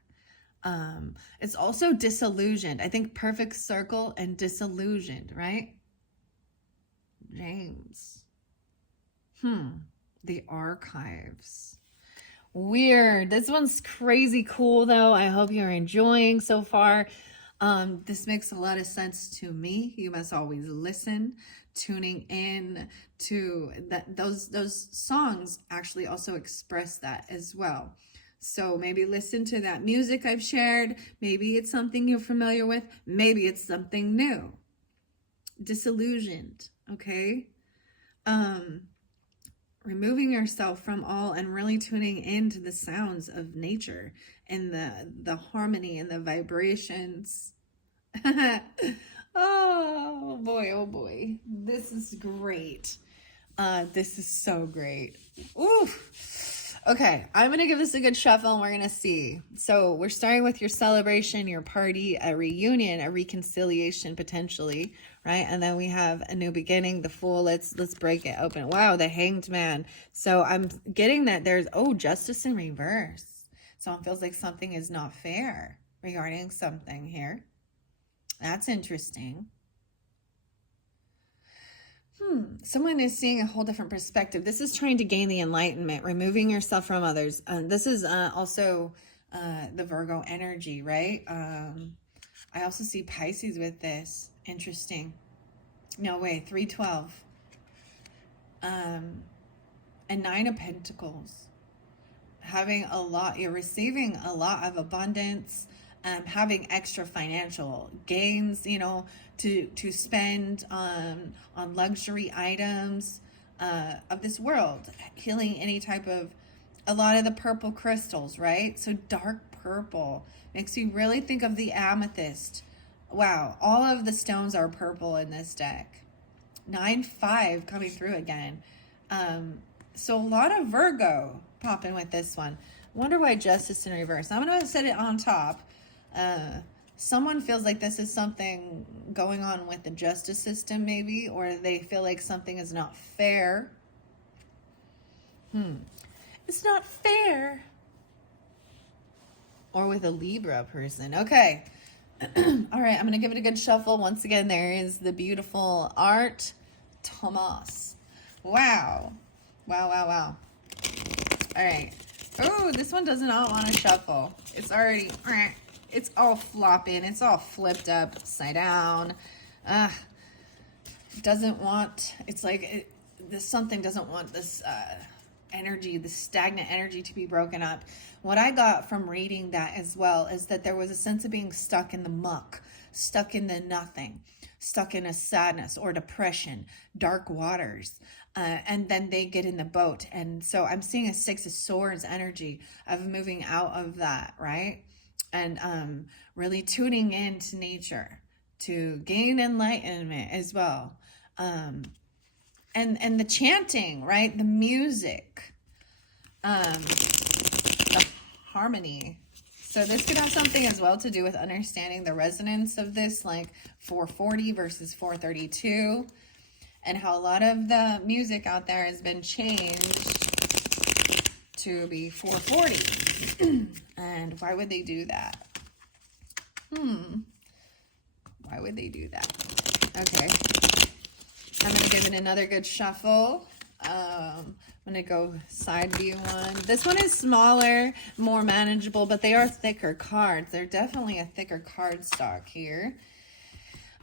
It's also Disillusioned. I think Perfect Circle and Disillusioned, right? James. The Archives. Weird. This one's crazy cool, though. I hope you're enjoying so far. This makes a lot of sense to me. You must always listen, tuning in to that. Those songs actually also express that as well. So maybe listen to that music I've shared. Maybe it's something you're familiar with. Maybe it's something new. Disillusioned, okay? Removing yourself from all and really tuning into the sounds of nature and the harmony and the vibrations. Oh boy. This is great. This is so great. Ooh. Okay, I'm going to give this a good shuffle and we're going to see. So we're starting with your celebration, your party, a reunion, a reconciliation potentially, right? And then we have a new beginning, the Fool. Let's break it open. Wow, the Hanged Man. So I'm getting that there's, justice in reverse. Someone feels like something is not fair regarding something here. That's interesting. Someone is seeing a whole different perspective. This is trying to gain the enlightenment, removing yourself from others. This is also the Virgo energy, right? I also see Pisces with this. Interesting. No way, 312. And 9 of Pentacles. Having a lot, you're receiving a lot of abundance, having extra financial gains, to spend on luxury items of this world, healing any type of, a lot of the purple crystals, right? So dark purple makes you really think of the amethyst. Wow, all of the stones are purple in this deck. 9-5 coming through again. So a lot of Virgo popping with this one. Wonder why justice in reverse. I'm going to set it on top. Someone feels like this is something going on with the justice system maybe, or they feel like something is not fair. It's not fair. Or with a Libra person. Okay. All right, I'm going to give it a good shuffle. Once again, there is the beautiful Art Thomas. Wow. Wow. All right. Oh, this one does not want to shuffle. It's already, it's all flopping. It's all flipped up, upside down. Doesn't want, it's like this something doesn't want this energy, the stagnant energy to be broken up. What I got from reading that as well is that there was a sense of being stuck in the muck, stuck in the nothing, stuck in a sadness or depression, dark waters. And then they get in the boat. And so I'm seeing a 6 of Swords energy of moving out of that, right? And really tuning into nature to gain enlightenment as well. And the chanting, right? The music, the harmony. So this could have something as well to do with understanding the resonance of this, like 440 versus 432, and how a lot of the music out there has been changed to be 440. And why would they do that? Why would they do that? Okay. I'm going to give it another good shuffle. I'm going to go side view one. This one is smaller, more manageable, but they are thicker cards. They're definitely a thicker card stock here.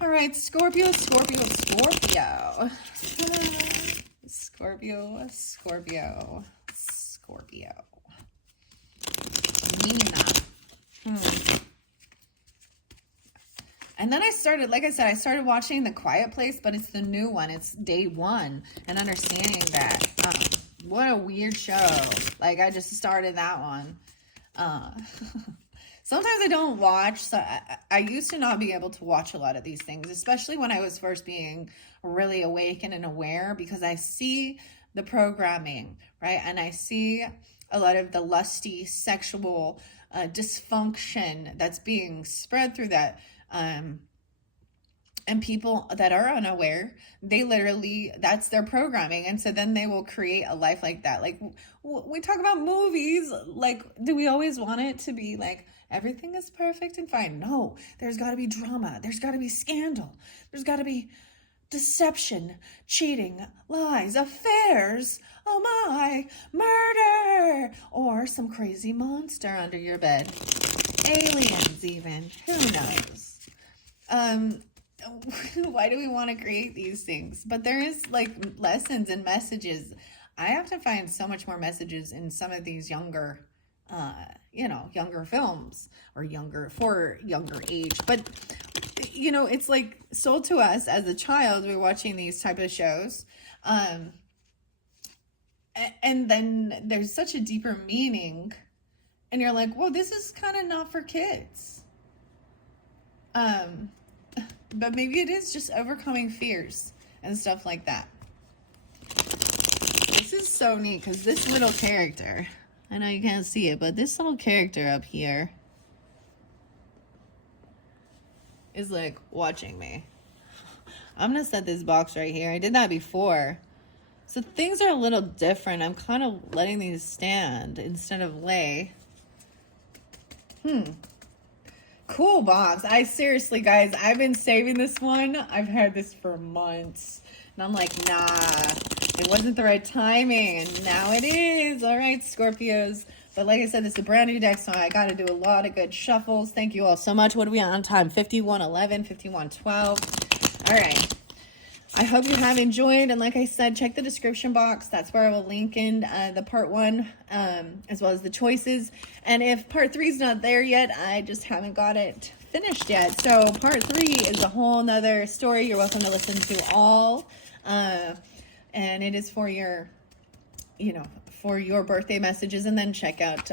All right, Scorpio. Nina. And then I started, like I said, I started watching The Quiet Place, but it's the new one. It's day 1 and understanding that. What a weird show. Like, I just started that one. Sometimes I don't watch. So I used to not be able to watch a lot of these things, especially when I was first being really awakened and aware, because I see the programming, right? And I see a lot of the lusty sexual dysfunction that's being spread through that And people that are unaware, they literally, that's their programming. And so then they will create a life like that. Like we talk about movies, like, do we always want it to be like everything is perfect and fine? No, there's got to be drama. There's got to be scandal. There's got to be deception, cheating, lies, affairs, oh my, murder, or some crazy monster under your bed. Aliens even, who knows? Why do we want to create these things? But there is like lessons and messages. I have to find so much more messages in some of these younger, younger films, or for younger age. But, it's like sold to us as a child. We're watching these type of shows. And then there's such a deeper meaning. And you're like, well, this is kind of not for kids. But maybe it is just overcoming fears and stuff like that. This is so neat because this little character, I know you can't see it, but this little character up here is like watching me. I'm going to set this box right here. I did that before. So things are a little different. I'm kind of letting these stand instead of lay. Cool box. I seriously, guys, I've been saving this one. I've had this for months. And I'm like, nah, it wasn't the right timing. And now it is. All right, Scorpios. But like I said, this is a brand new deck, so I got to do a lot of good shuffles. Thank you all so much. What are we on time? 51:11, 51:12. All right. I hope you have enjoyed, and like I said, check the description box. That's where I will link in the part 1, as well as the choices. And if part 3 is not there yet, I just haven't got it finished yet. So part 3 is a whole nother story. You're welcome to listen to all, and it is for your, for your birthday messages. And then check out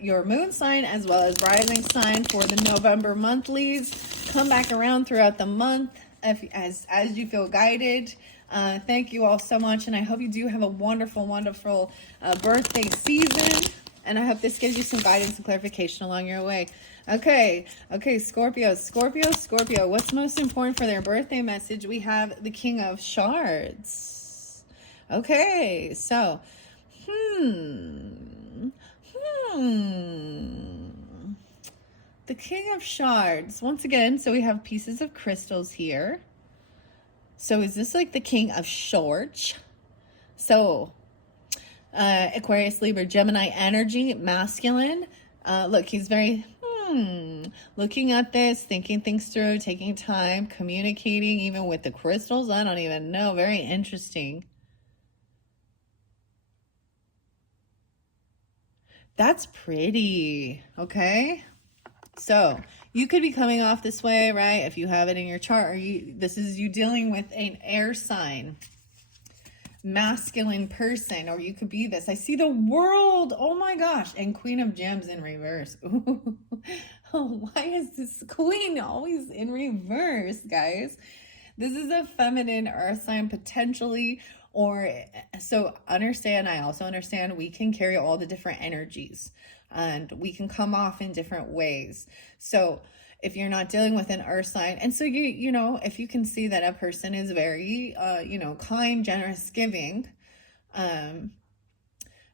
your moon sign as well as rising sign for the November monthlies. Come back around throughout the month as you feel guided. Thank you all so much, and I hope you do have a wonderful birthday season, and I hope this gives you some guidance and clarification along your way. Okay, Scorpio, what's most important for their birthday message? We have the King of Shards. Okay, so the King of Shards, once again, so we have pieces of crystals here. So is this like the King of Swords? So, Aquarius, Libra, Gemini energy, masculine. Look, he's very, looking at this, thinking things through, taking time, communicating, even with the crystals. I don't even know. Very interesting. That's pretty. Okay. So you could be coming off this way, right? If you have it in your chart, or this is you dealing with an air sign, masculine person, or you could be this. I see the World. Oh my gosh. And Queen of Gems in reverse. Ooh. Oh, why is this Queen always in reverse, guys? This is a feminine earth sign potentially, or so understand. I also understand we can carry all the different energies. And we can come off in different ways. So if you're not dealing with an earth sign, and so if you can see that a person is very, kind, generous, giving,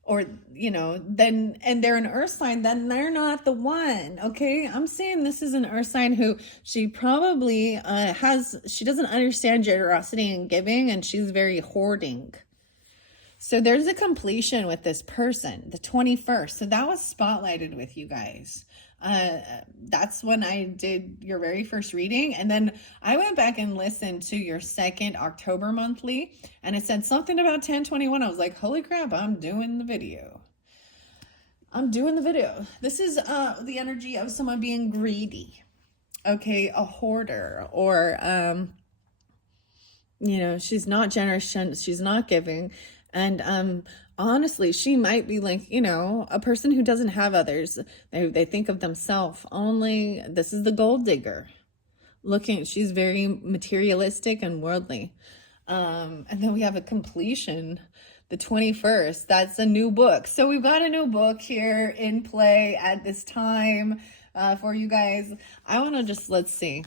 or, then, and they're an earth sign, then they're not the one. Okay. I'm saying this is an earth sign who she probably, she doesn't understand generosity and giving, and she's very hoarding. So there's a completion with this person, the 21st. So that was spotlighted with you guys. That's when I did your very first reading. And then I went back and listened to your second October monthly. And it said something about 10/21. I was like, holy crap, I'm doing the video. This is the energy of someone being greedy. Okay, a hoarder. Or, she's not generous. She's not giving. And honestly, she might be like, a person who doesn't have others. They think of themselves only. This is the gold digger. She's very materialistic and worldly. And then we have a completion, the 21st. That's a new book. So we've got a new book here in play at this time for you guys. I want to let's see.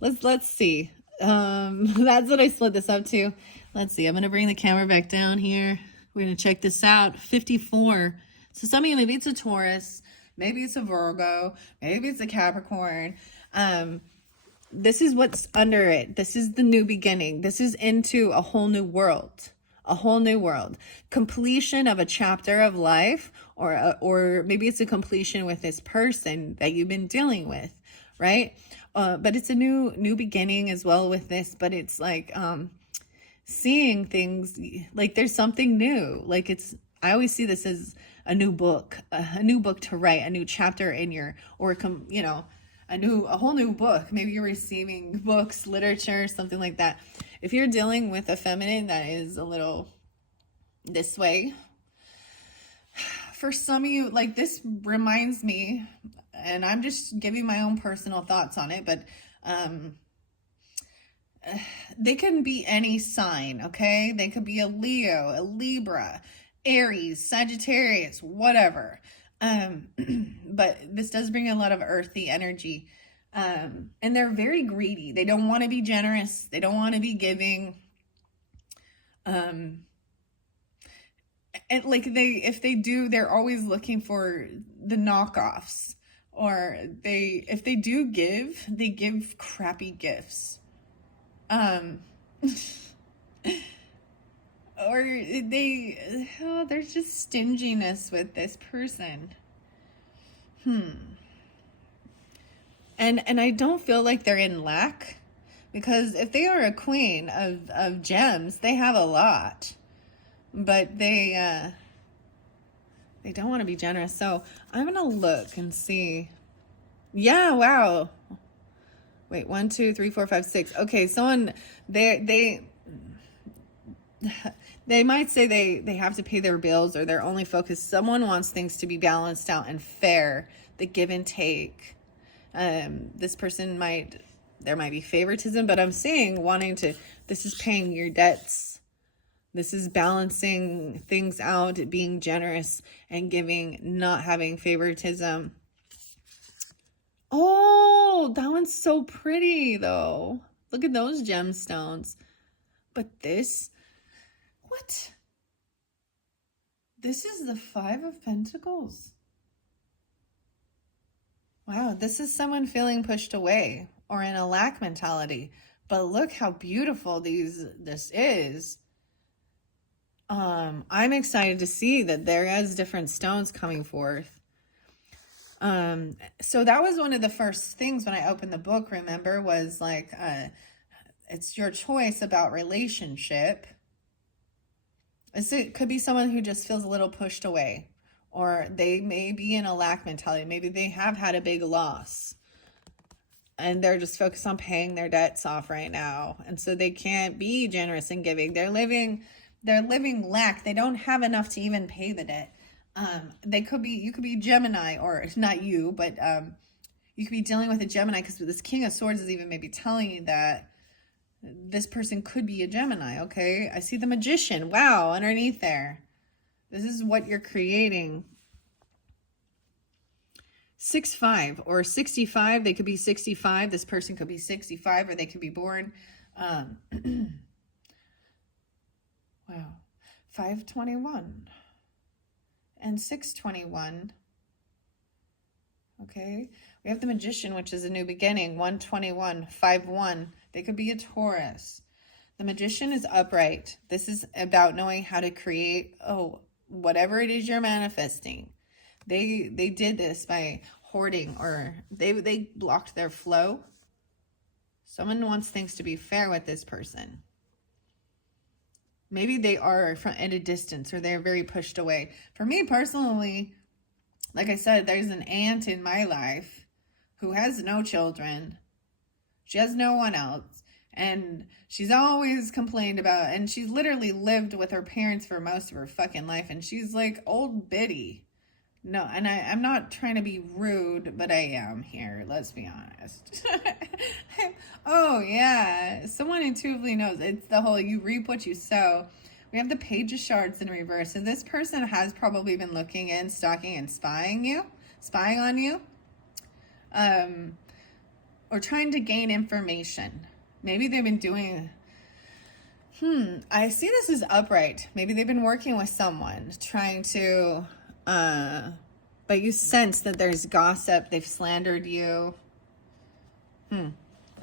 Let's see. That's what I split this up to. Let's see. I'm gonna bring the camera back down here. We're gonna check this out. 54. So some of you, maybe it's a Taurus, maybe it's a Virgo, maybe it's a Capricorn. This is what's under it. This is the new beginning. This is into a whole new world. A whole new world. Completion of a chapter of life, or maybe it's a completion with this person that you've been dealing with, right? But it's a new beginning as well with this, but it's like seeing things like there's something new. Like I always see this as a new book to write, a new chapter in your, or you know, a whole new book. Maybe you're receiving books, literature, something like that. If you're dealing with a feminine that is a little this way, for some of you, like this reminds me, and I'm just giving my own personal thoughts on it, but they can be any sign, okay? They could be a Leo, a Libra, Aries, Sagittarius, whatever. But this does bring a lot of earthy energy. And they're very greedy. They don't want to be generous. They don't want to be giving. And like if they do, they're always looking for the knockoffs. Or if they do give, they give crappy gifts. Or there's just stinginess with this person. And I don't feel like they're in lack, because if they are a queen of gems, they have a lot, but they don't want to be generous. So I'm gonna look and see. Yeah, wow. Wait, 1, 2, 3, 4, 5, 6. Okay, someone they might say they have to pay their bills, or they're only focused. Someone wants things to be balanced out and fair, the give and take. This person there might be favoritism, but I'm seeing this is paying your debts. This is balancing things out, being generous and giving, not having favoritism. Oh, that one's so pretty though. Look at those gemstones. But what? This is the 5 of Pentacles. Wow, this is someone feeling pushed away or in a lack mentality. But look how beautiful this is. I'm excited to see that there is different stones coming forth. So that was one of the first things when I opened the book, remember, was like, it's your choice about relationship. It could be someone who just feels a little pushed away, or they may be in a lack mentality. Maybe they have had a big loss and they're just focused on paying their debts off right now. And so they can't be generous and giving. They're living lack. They don't have enough to even pay the debt. You could be Gemini, or not you, but you could be dealing with a Gemini, because this King of Swords is even maybe telling you that this person could be a Gemini, okay? I see the Magician. Wow, underneath there. This is what you're creating. 6-5 or 65. They could be 65. This person could be 65, or they could be born. Wow. 521 and 621. Okay. We have the Magician, which is a new beginning. 121, 5-1. They could be a Taurus. The Magician is upright. This is about knowing how to create, whatever it is you're manifesting. They did this by hoarding, or they blocked their flow. Someone wants things to be fair with this person. Maybe they are at a distance, or they're very pushed away. For me personally, like I said, there's an aunt in my life who has no children. She has no one else. And she's always complained about, and she's literally lived with her parents for most of her fucking life. And she's like old biddy. No, and I'm not trying to be rude, but I am here. Let's be honest. Oh, yeah. Someone intuitively knows. It's the whole you reap what you sow. We have the Page of Shards in reverse. So this person has probably been looking in, stalking, and spying on you. or trying to gain information. Maybe they've been doing, I see this as upright. Maybe they've been working with someone trying to, but you sense that there's gossip. They've slandered you.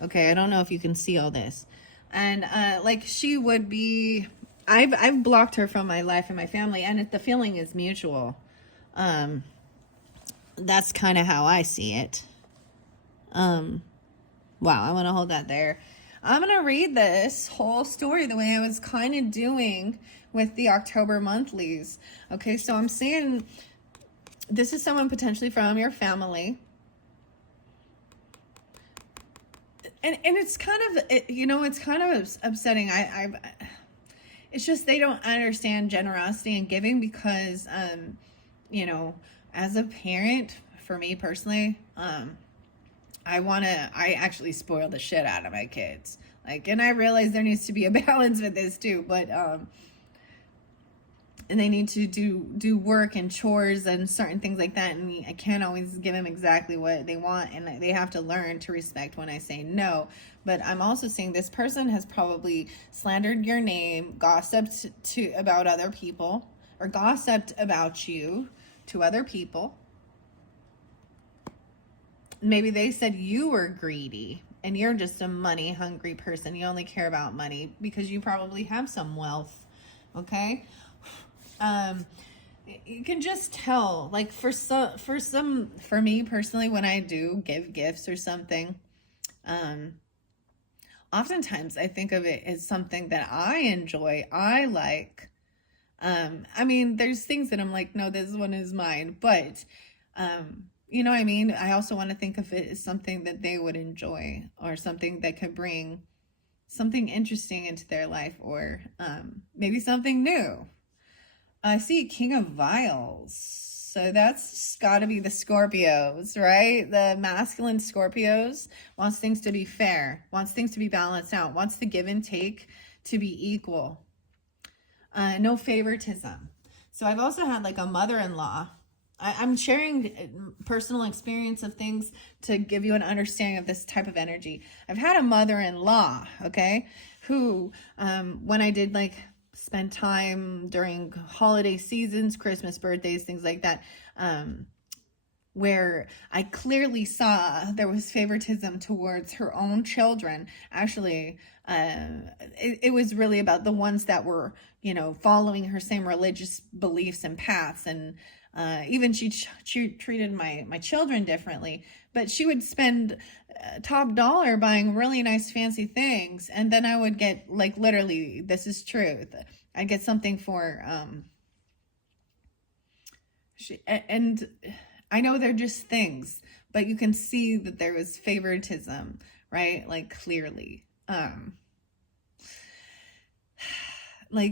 Okay, I don't know if you can see all this. And like she would be, I've blocked her from my life and my family, and the feeling is mutual. That's kind of how I see it. Wow, I want to hold that there. I'm going to read this whole story the way I was kind of doing with the October monthlies. Okay, so I'm seeing this is someone potentially from your family. And it's kind of, it's kind of upsetting. It's just they don't understand generosity and giving because, as a parent, for me personally, I actually spoil the shit out of my kids. And I realize there needs to be a balance with this too, but, and they need to do work and chores and certain things like that. And I can't always give them exactly what they want. And they have to learn to respect when I say no. But I'm also saying this person has probably slandered your name, gossiped about other people, or gossiped about you to other people. Maybe they said you were greedy and you're just a money hungry person. You only care about money because you probably have some wealth. Okay. You can just tell, like for me personally, when I do give gifts or something, oftentimes I think of it as something that I enjoy, I like. There's things that I'm like, no, this one is mine, but, you know what I mean? I also want to think of it as something that they would enjoy or something that could bring something interesting into their life or, maybe something new. I see King of Vials. So that's got to be the Scorpios, right? The masculine Scorpios wants things to be fair, wants things to be balanced out, wants the give and take to be equal. No favoritism. So I've also had like a mother-in-law. I'm sharing personal experience of things to give you an understanding of this type of energy. I've had a mother-in-law, okay, who, when I did spend time during holiday seasons, Christmas, birthdays, things like that, where I clearly saw there was favoritism towards her own children. Actually, it was really about the ones that were, following her same religious beliefs and paths. And even she treated my children differently, but she would spend top dollar buying really nice fancy things. And then I would get literally, this is truth. I'd get something for, and I know they're just things, but you can see that there was favoritism, right? Clearly,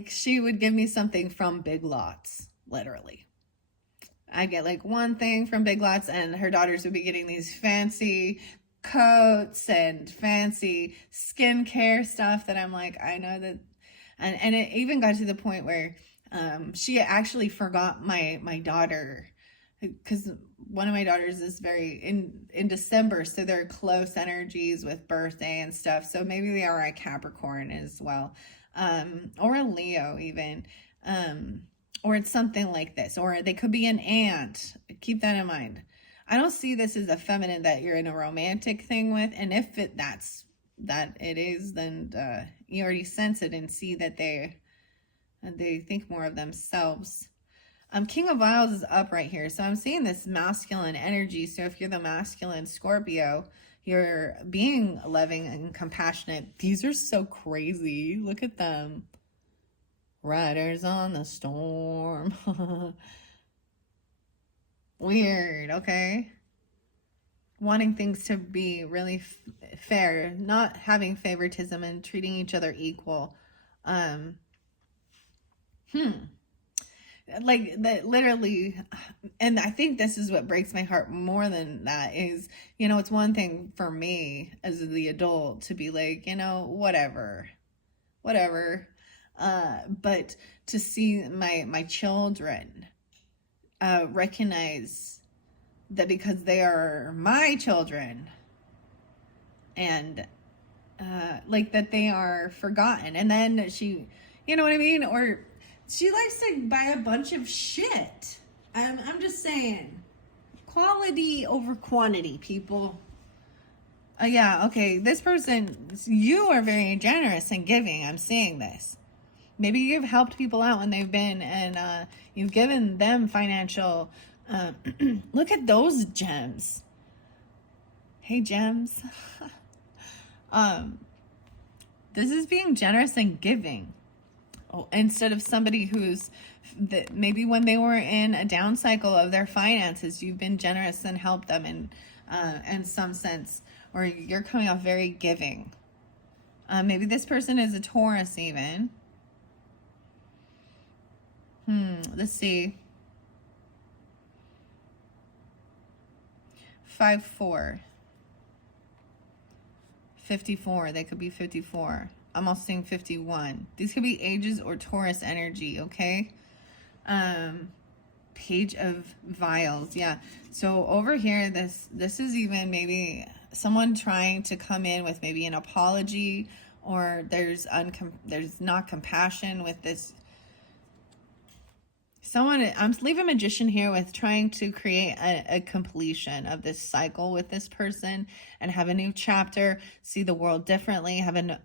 she would give me something from Big Lots, literally. I get one thing from Big Lots and her daughters would be getting these fancy coats and fancy skincare stuff that I'm like, I know that. And it even got to the point where she actually forgot my daughter, because one of my daughters is very in December, so they're close energies with birthday and stuff. So maybe they are a Capricorn as well, or a Leo even. Or it's something like this, or they could be an aunt. Keep that in mind. I don't see this as a feminine that you're in a romantic thing with. And if that it is, then you already sense it and see that they think more of themselves. King of Vials is up right here. So I'm seeing this masculine energy. So if you're the masculine Scorpio, you're being loving and compassionate. These are so crazy. Look at them. Riders on the storm. Weird, okay? Wanting things to be really fair, not having favoritism and treating each other equal. That literally, and I think this is what breaks my heart more than that is, it's one thing for me as the adult to be whatever. But to see my children recognize that because they are my children, and like that they are forgotten. And then she, you know what I mean? Or she likes to buy a bunch of shit. I'm just saying, quality over quantity, people. Yeah, okay. This person, you are very generous and giving. I'm seeing this. Maybe you've helped people out when they've been, and you've given them financial. Look at those gems. Hey, gems. This is being generous and giving. Oh, instead of somebody who's that maybe when they were in a down cycle of their finances, you've been generous and helped them in some sense, or you're coming off very giving. Maybe this person is a Taurus even. Let's see. 5-4. 54. They could be 54. I'm also seeing 51. These could be ages or Taurus energy, okay? Page of Vials. Yeah. So over here, this is even maybe someone trying to come in with maybe an apology, or there's not compassion with this. I'm leaving Magician here with trying to create a completion of this cycle with this person and have a new chapter, see the world differently, have an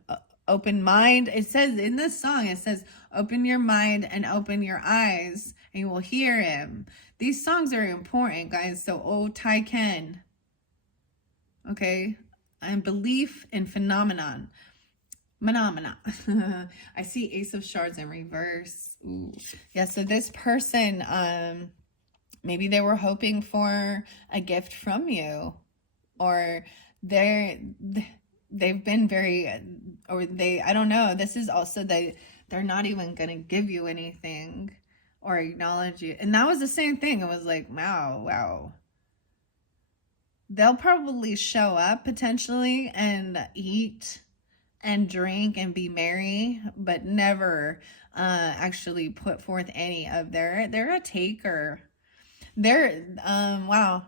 open mind. It says in this song, it says, open your mind and open your eyes and you will hear him. These songs are important, guys. So, oh, Tai Ken. Okay. And belief in phenomena. I see Ace of Swords in reverse. Ooh. Yeah, so this person, maybe they were hoping for a gift from you, or they've been very, I don't know. This is also they're not even going to give you anything or acknowledge you. And that was the same thing. It was like, wow. They'll probably show up potentially and eat and drink and be merry, but never actually put forth any of they're a taker. They're wow,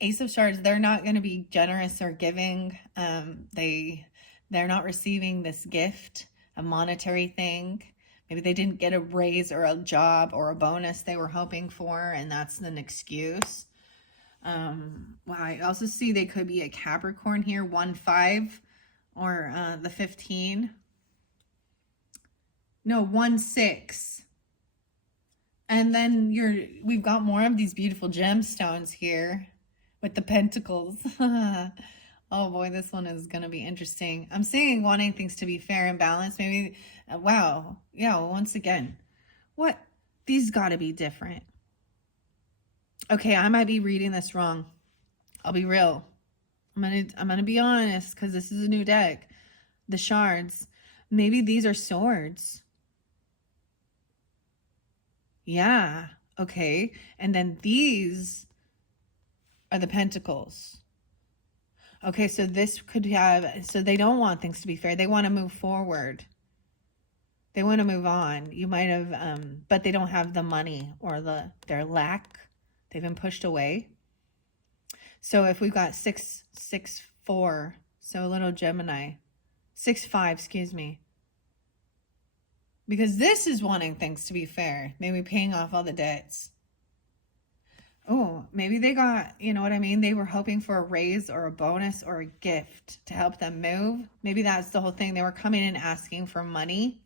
Ace of Swords, they're not going to be generous or giving. They're not receiving this gift, a monetary thing. Maybe they didn't get a raise or a job or a bonus they were hoping for, and that's an excuse. Wow, I also see they could be a Capricorn here, 1-5. Or the 15. No, 1-6. And then we've got more of these beautiful gemstones here with the pentacles. Oh boy, this one is going to be interesting. I'm seeing wanting things to be fair and balanced. Maybe, wow. Yeah, once again, what? These got to be different. Okay, I might be reading this wrong. I'll be real. I'm gonna be honest, because this is a new deck. The shards. Maybe these are swords. Yeah. Okay. And then these are the pentacles. Okay, so this could have, so they don't want things to be fair. They want to move forward. They want to move on. You might have, but they don't have the money or their lack. They've been pushed away. So if we've got 6-4, so a little Gemini, 6-5, excuse me. Because this is wanting things to be fair. Maybe paying off all the debts. Oh, maybe they got, you know what I mean? They were hoping for a raise or a bonus or a gift to help them move. Maybe that's the whole thing. They were coming in asking for money.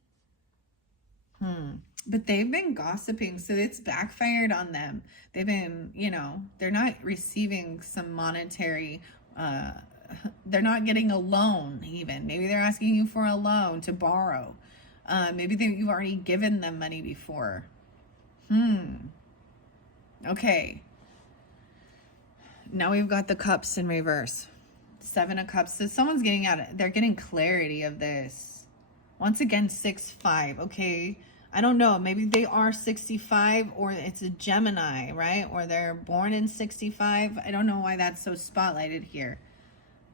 But they've been gossiping, so it's backfired on them. They've been, they're not receiving some monetary, they're not getting a loan even. Maybe they're asking you for a loan to borrow. Maybe you've already given them money before. Okay. Now we've got the cups in reverse. 7 of Cups. So someone's they're getting clarity of this. Once again, 6-5. Okay. I don't know. Maybe they are 65, or it's a Gemini, right? Or they're born in 65. I don't know why that's so spotlighted here,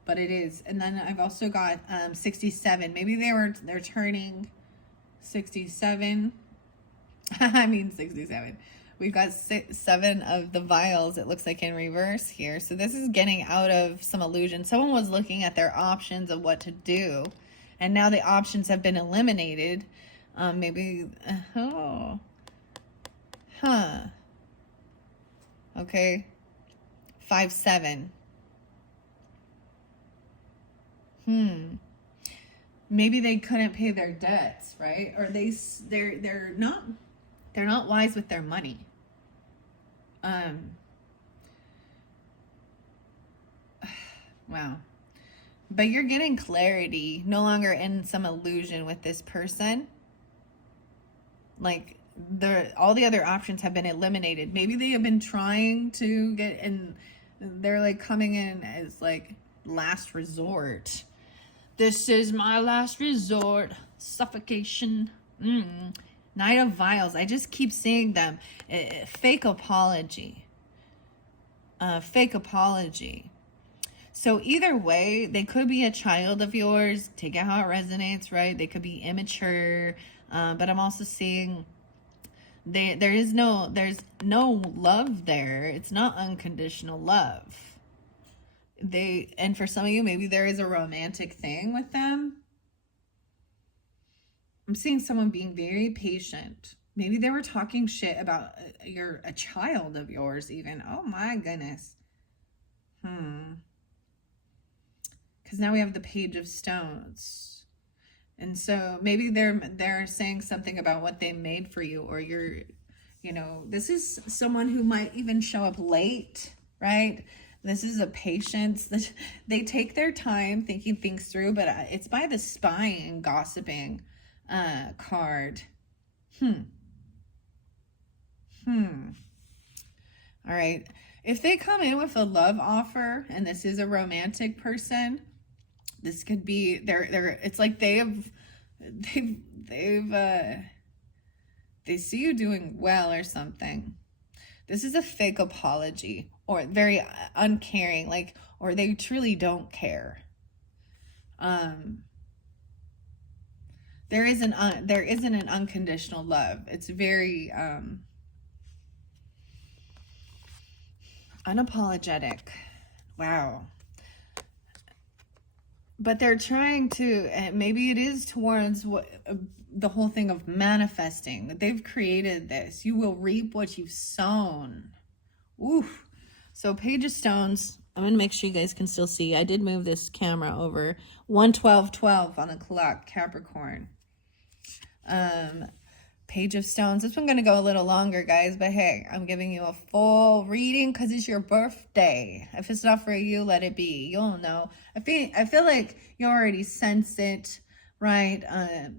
but it is. And then I've also got 67. Maybe they're turning 67. I mean 67. We've got 7 of the vials, it looks like, in reverse here. So this is getting out of some illusion. Someone was looking at their options of what to do, and now the options have been eliminated. Maybe, oh, huh. Okay. 5-7. Maybe they couldn't pay their debts, right? Or they're not wise with their money. Wow. But you're getting clarity, no longer in some illusion with this person. Like, all the other options have been eliminated. Maybe they have been trying to get in, they're like coming in as like last resort. This is my last resort. Suffocation. Knight of Vials. I just keep seeing them. Fake apology. Fake apology. So either way, they could be a child of yours. Take it how it resonates, right? They could be immature. But I'm also seeing there's no love there. It's not unconditional love. And for some of you, maybe there is a romantic thing with them. I'm seeing someone being very patient. Maybe they were talking shit about a child of yours even. Oh my goodness. Because now we have the Page of Stones. And so maybe they're saying something about what they made for you, or this is someone who might even show up late, right? This is a patience. They take their time thinking things through, but it's by the spying, gossiping card. All right. If they come in with a love offer, and this is a romantic person, this could be it's like they see you doing well or something. This is a fake apology, or very uncaring, like, or they truly don't care. There isn't an unconditional love. It's very unapologetic. Wow. But they're trying to, and maybe it is towards what the whole thing of manifesting. They've created this. You will reap what you've sown. Oof. So Page of Stones. I'm going to make sure you guys can still see. I did move this camera over. 1:12:12 on the clock, Capricorn. Page of Stones. This one's going to go a little longer, guys. But hey, I'm giving you a full reading because it's your birthday. If it's not for you, let it be. You'll know. I feel like you already sense it, right?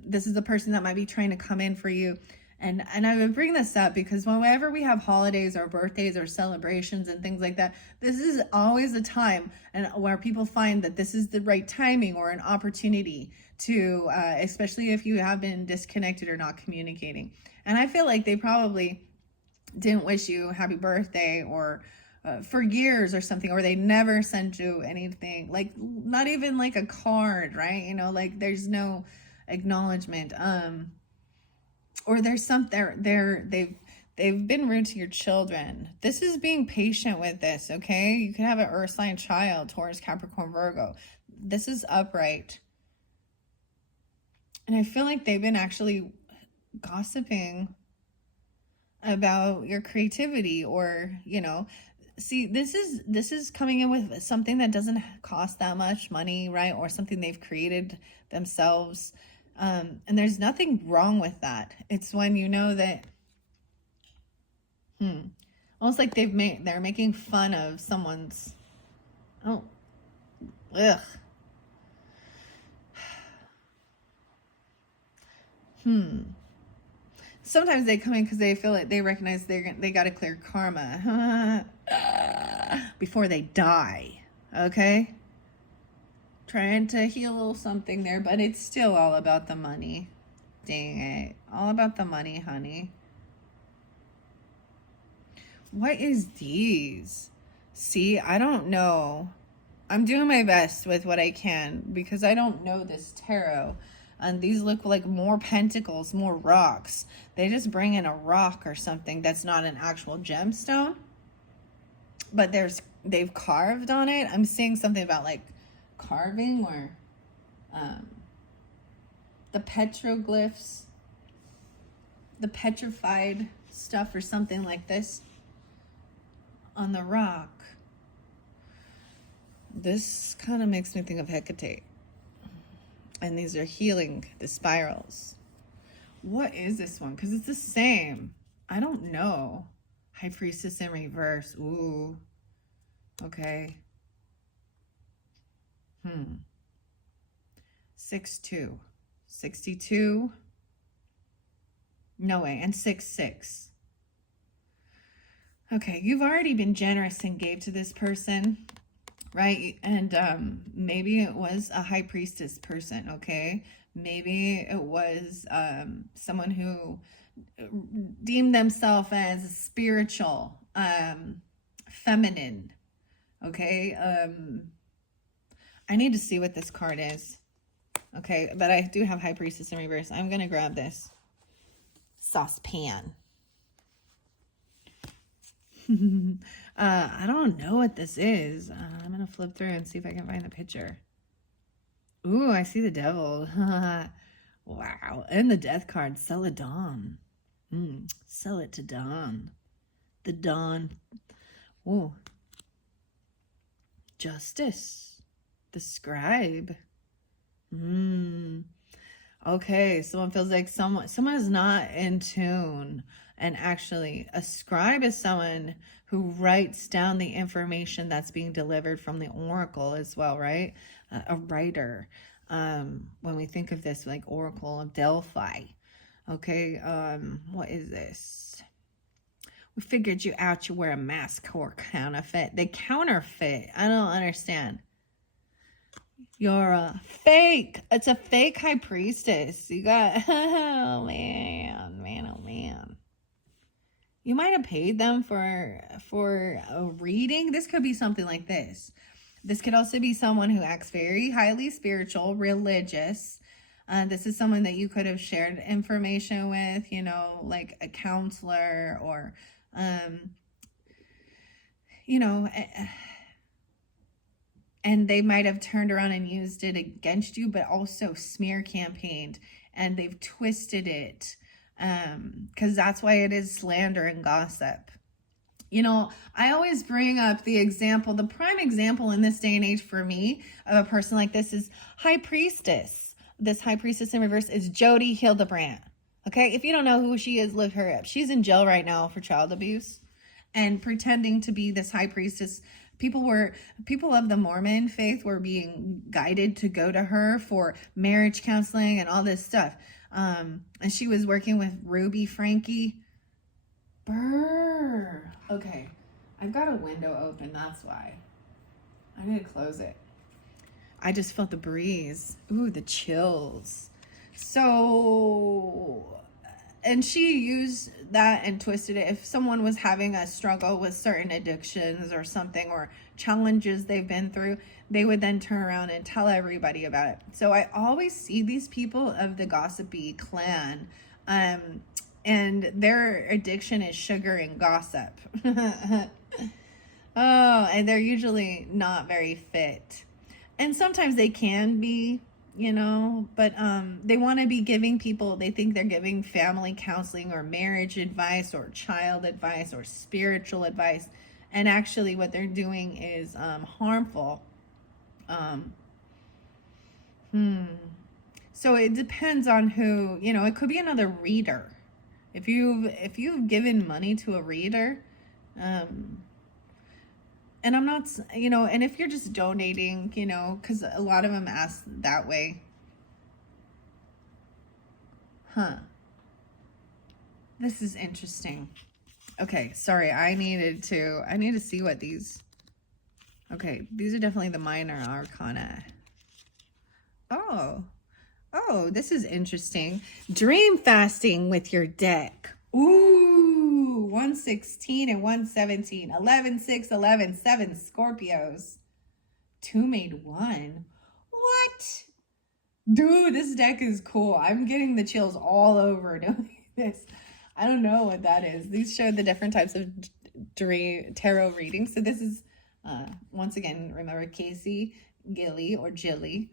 This is the person that might be trying to come in for you. And I would bring this up because whenever we have holidays or birthdays or celebrations and things like that, this is always a time and where people find that this is the right timing or an opportunity to, especially if you have been disconnected or not communicating. And I feel like they probably didn't wish you happy birthday or for years or something, or they never sent you anything, like not even like a card, right? Like there's no acknowledgement. Or there's something they've been rude to your children. This is being patient with this, okay? You could have an earth sign child, Taurus, Capricorn, Virgo. This is upright. And I feel like they've been actually gossiping about your creativity, or, see, this is coming in with something that doesn't cost that much money, right? Or something they've created themselves. And there's nothing wrong with that. It's when you know that, almost like they're making fun of someone's, ugh. Sometimes they come in because they feel like they recognize they got to clear karma before they die, okay? Trying to heal something there, but it's still all about the money. Dang it. All about the money, honey. What is these? See, I don't know. I'm doing my best with what I can because I don't know this tarot. And these look like more pentacles, more rocks. They just bring in a rock or something that's not an actual gemstone, but they've carved on it. I'm seeing something about like carving or the petroglyphs, the petrified stuff or something like this on the rock. This kind of makes me think of Hecate. And these are healing, the spirals. What is this one? Because it's the same. I don't know. High Priestess in reverse. Ooh. Okay. 6-2. 62. No way. And 6-6. Okay, you've already been generous and gave to this person, right? And maybe it was a high priestess person, okay? Maybe it was someone who deemed themselves as spiritual, feminine, okay? I need to see what this card is, okay? But I do have high priestess in reverse. I'm going to grab this saucepan. I don't know what this is. I'm going to flip through and see if I can find the picture. Ooh, I see the devil. Wow. And the death card, Celadon. Sell it to Dawn. The Dawn. Ooh. Justice. The scribe. Okay, someone feels like someone is not in tune. And actually, a scribe is someone who writes down the information that's being delivered from the oracle as well, right? A writer. When we think of this, like Oracle of Delphi. Okay, what is this? We figured you out. You wear a mask or counterfeit. They counterfeit. I don't understand. You're a fake. It's a fake high priestess. You got, oh man. You might have paid them for a reading. This could be something like this. This could also be someone who acts very highly spiritual, religious. This is someone that you could have shared information with, you know, like a counselor or, you know, and they might have turned around and used it against you, but also smear campaigned, and they've twisted it. Because that's why it is slander and gossip. You know, I always bring up the example, the prime example in this day and age for me of a person like this is high priestess. This high priestess in reverse is Jody Hildebrandt. Okay, if you don't know who she is, look her up. She's in jail right now for child abuse and pretending to be this high priestess. People of the Mormon faith were being guided to go to her for marriage counseling and all this stuff. And she was working with Ruby Frankie. Brr. Okay, I've got a window open, that's why. I need to close it. I just felt the breeze. Ooh, the chills. So, and she used that and twisted it. If someone was having a struggle with certain addictions or something, or challenges they've been through, they would then turn around and tell everybody about it. So I always see these people of the gossipy clan, and their addiction is sugar and gossip. Oh, and they're usually not very fit. And sometimes they can be, you know, but they want to be giving people, they think they're giving family counseling or marriage advice or child advice or spiritual advice. And actually what they're doing is harmful. So it depends on who, you know, it could be another reader. If you've given money to a reader, and I'm not, you know, and if you're just donating, you know, because a lot of them ask that way. This is interesting. Okay, sorry, I need to see what these, okay, these are definitely the minor arcana. Oh, this is interesting. Dream fasting with your deck. Ooh, 116 and 117. 11, 6, 11, 7 Scorpios. 2 made 1. What? Dude, this deck is cool. I'm getting the chills all over doing this. I don't know what that is. These show the different types of tarot readings. So this is, Once again, remember Casey, Gilly, or Jilly.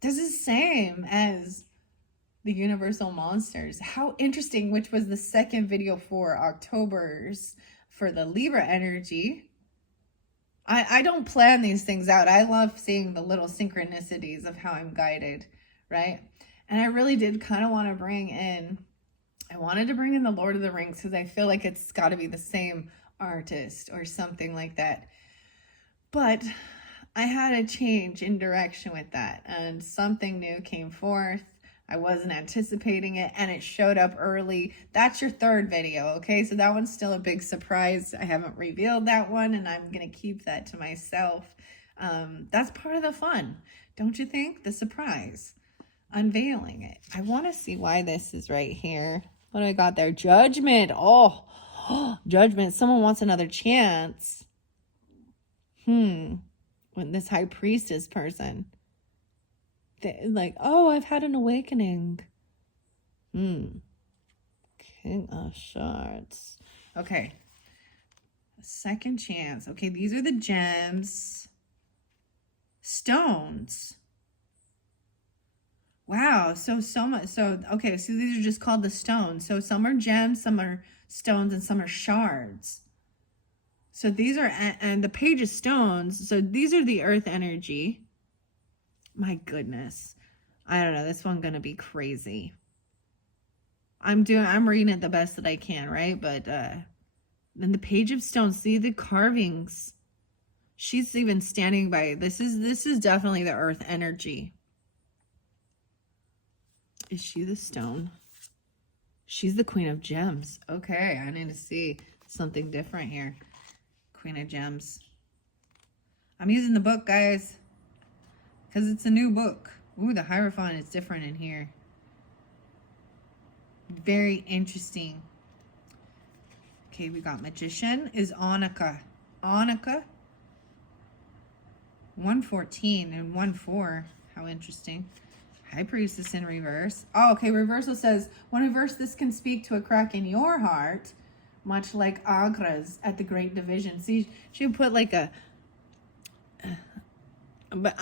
This is the same as the Universal Monsters. How interesting, which was the second video for October's for the Libra energy. I don't plan these things out. I love seeing the little synchronicities of how I'm guided, right? And I really did kind of want to I wanted to bring in the Lord of the Rings because I feel like it's got to be the same artist or something like that. But I had a change in direction with that, and something new came forth. I wasn't anticipating it, and it showed up early. That's your third video, okay? So that one's still a big surprise. I haven't revealed that one, and I'm going to keep that to myself. That's part of the fun, don't you think? The surprise. Unveiling it. I want to see why this is right here. What do I got there? Judgment. Oh, judgment. Someone wants another chance. When this high priestess person. Like, oh, I've had an awakening. King of Shards. Okay. Second chance. Okay, these are the gems. Stones. Wow, so much. So, okay, so these are just called the stones. So some are gems, some are stones, and some are shards. So these are, and the page of stones. So these are the earth energy. My goodness. I don't know. This one's going to be crazy. I'm reading it the best that I can, right? But then the page of stones, see the carvings. She's even standing by. This is definitely the earth energy. Is she the stone? She's the queen of gems. Okay, I need to see something different here. Queen of gems. I'm using the book, guys, because it's a new book. Ooh, the Hierophant is different in here. Very interesting. Okay, we got Magician is Annika. Annika. 114 and 14. How interesting. High Priestess in reverse. Oh, okay, reversal says, when reverse, this can speak to a crack in your heart, much like Agra's at the Great Division. See, she put like a... But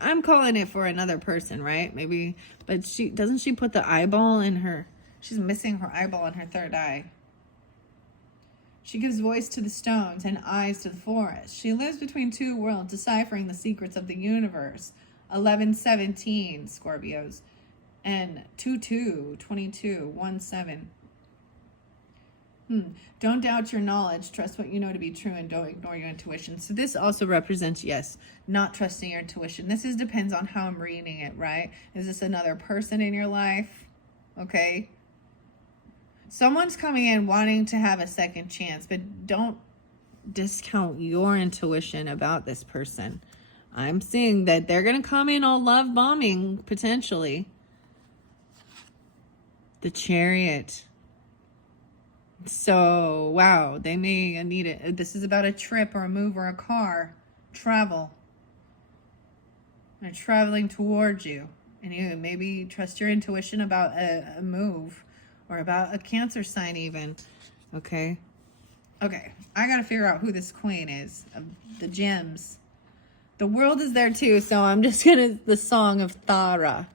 I'm calling it for another person, right? Maybe, but doesn't she put the eyeball in her? She's missing her eyeball in her third eye. She gives voice to the stones and eyes to the forest. She lives between two worlds, deciphering the secrets of the universe. 11:17 Scorpios, and 22:22:17. Don't doubt your knowledge. Trust what you know to be true and don't ignore your intuition. So this also represents, yes, not trusting your intuition. This depends on how I'm reading it, right? Is this another person in your life? Okay. Someone's coming in wanting to have a second chance, but don't discount your intuition about this person. I'm seeing that they're going to come in all love bombing, potentially. The Chariot. So, wow, they may need it. This is about a trip or a move or a car. Travel. They're traveling towards you. And you maybe trust your intuition about a move or about a Cancer sign even. Okay. Okay, I got to figure out who this queen is of the gems. The world is there too, so I'm just going to, the Song of Thara.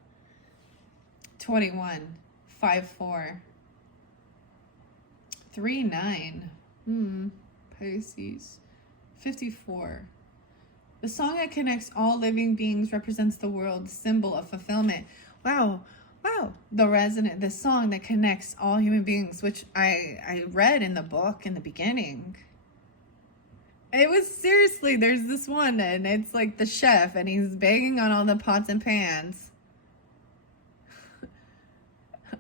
21:54. 39. Pisces. 54. The song that connects all living beings represents the world, symbol of fulfillment. Wow. The song that connects all human beings, which I read in the book in the beginning. It was seriously, there's this one, and it's like the chef, and he's banging on all the pots and pans.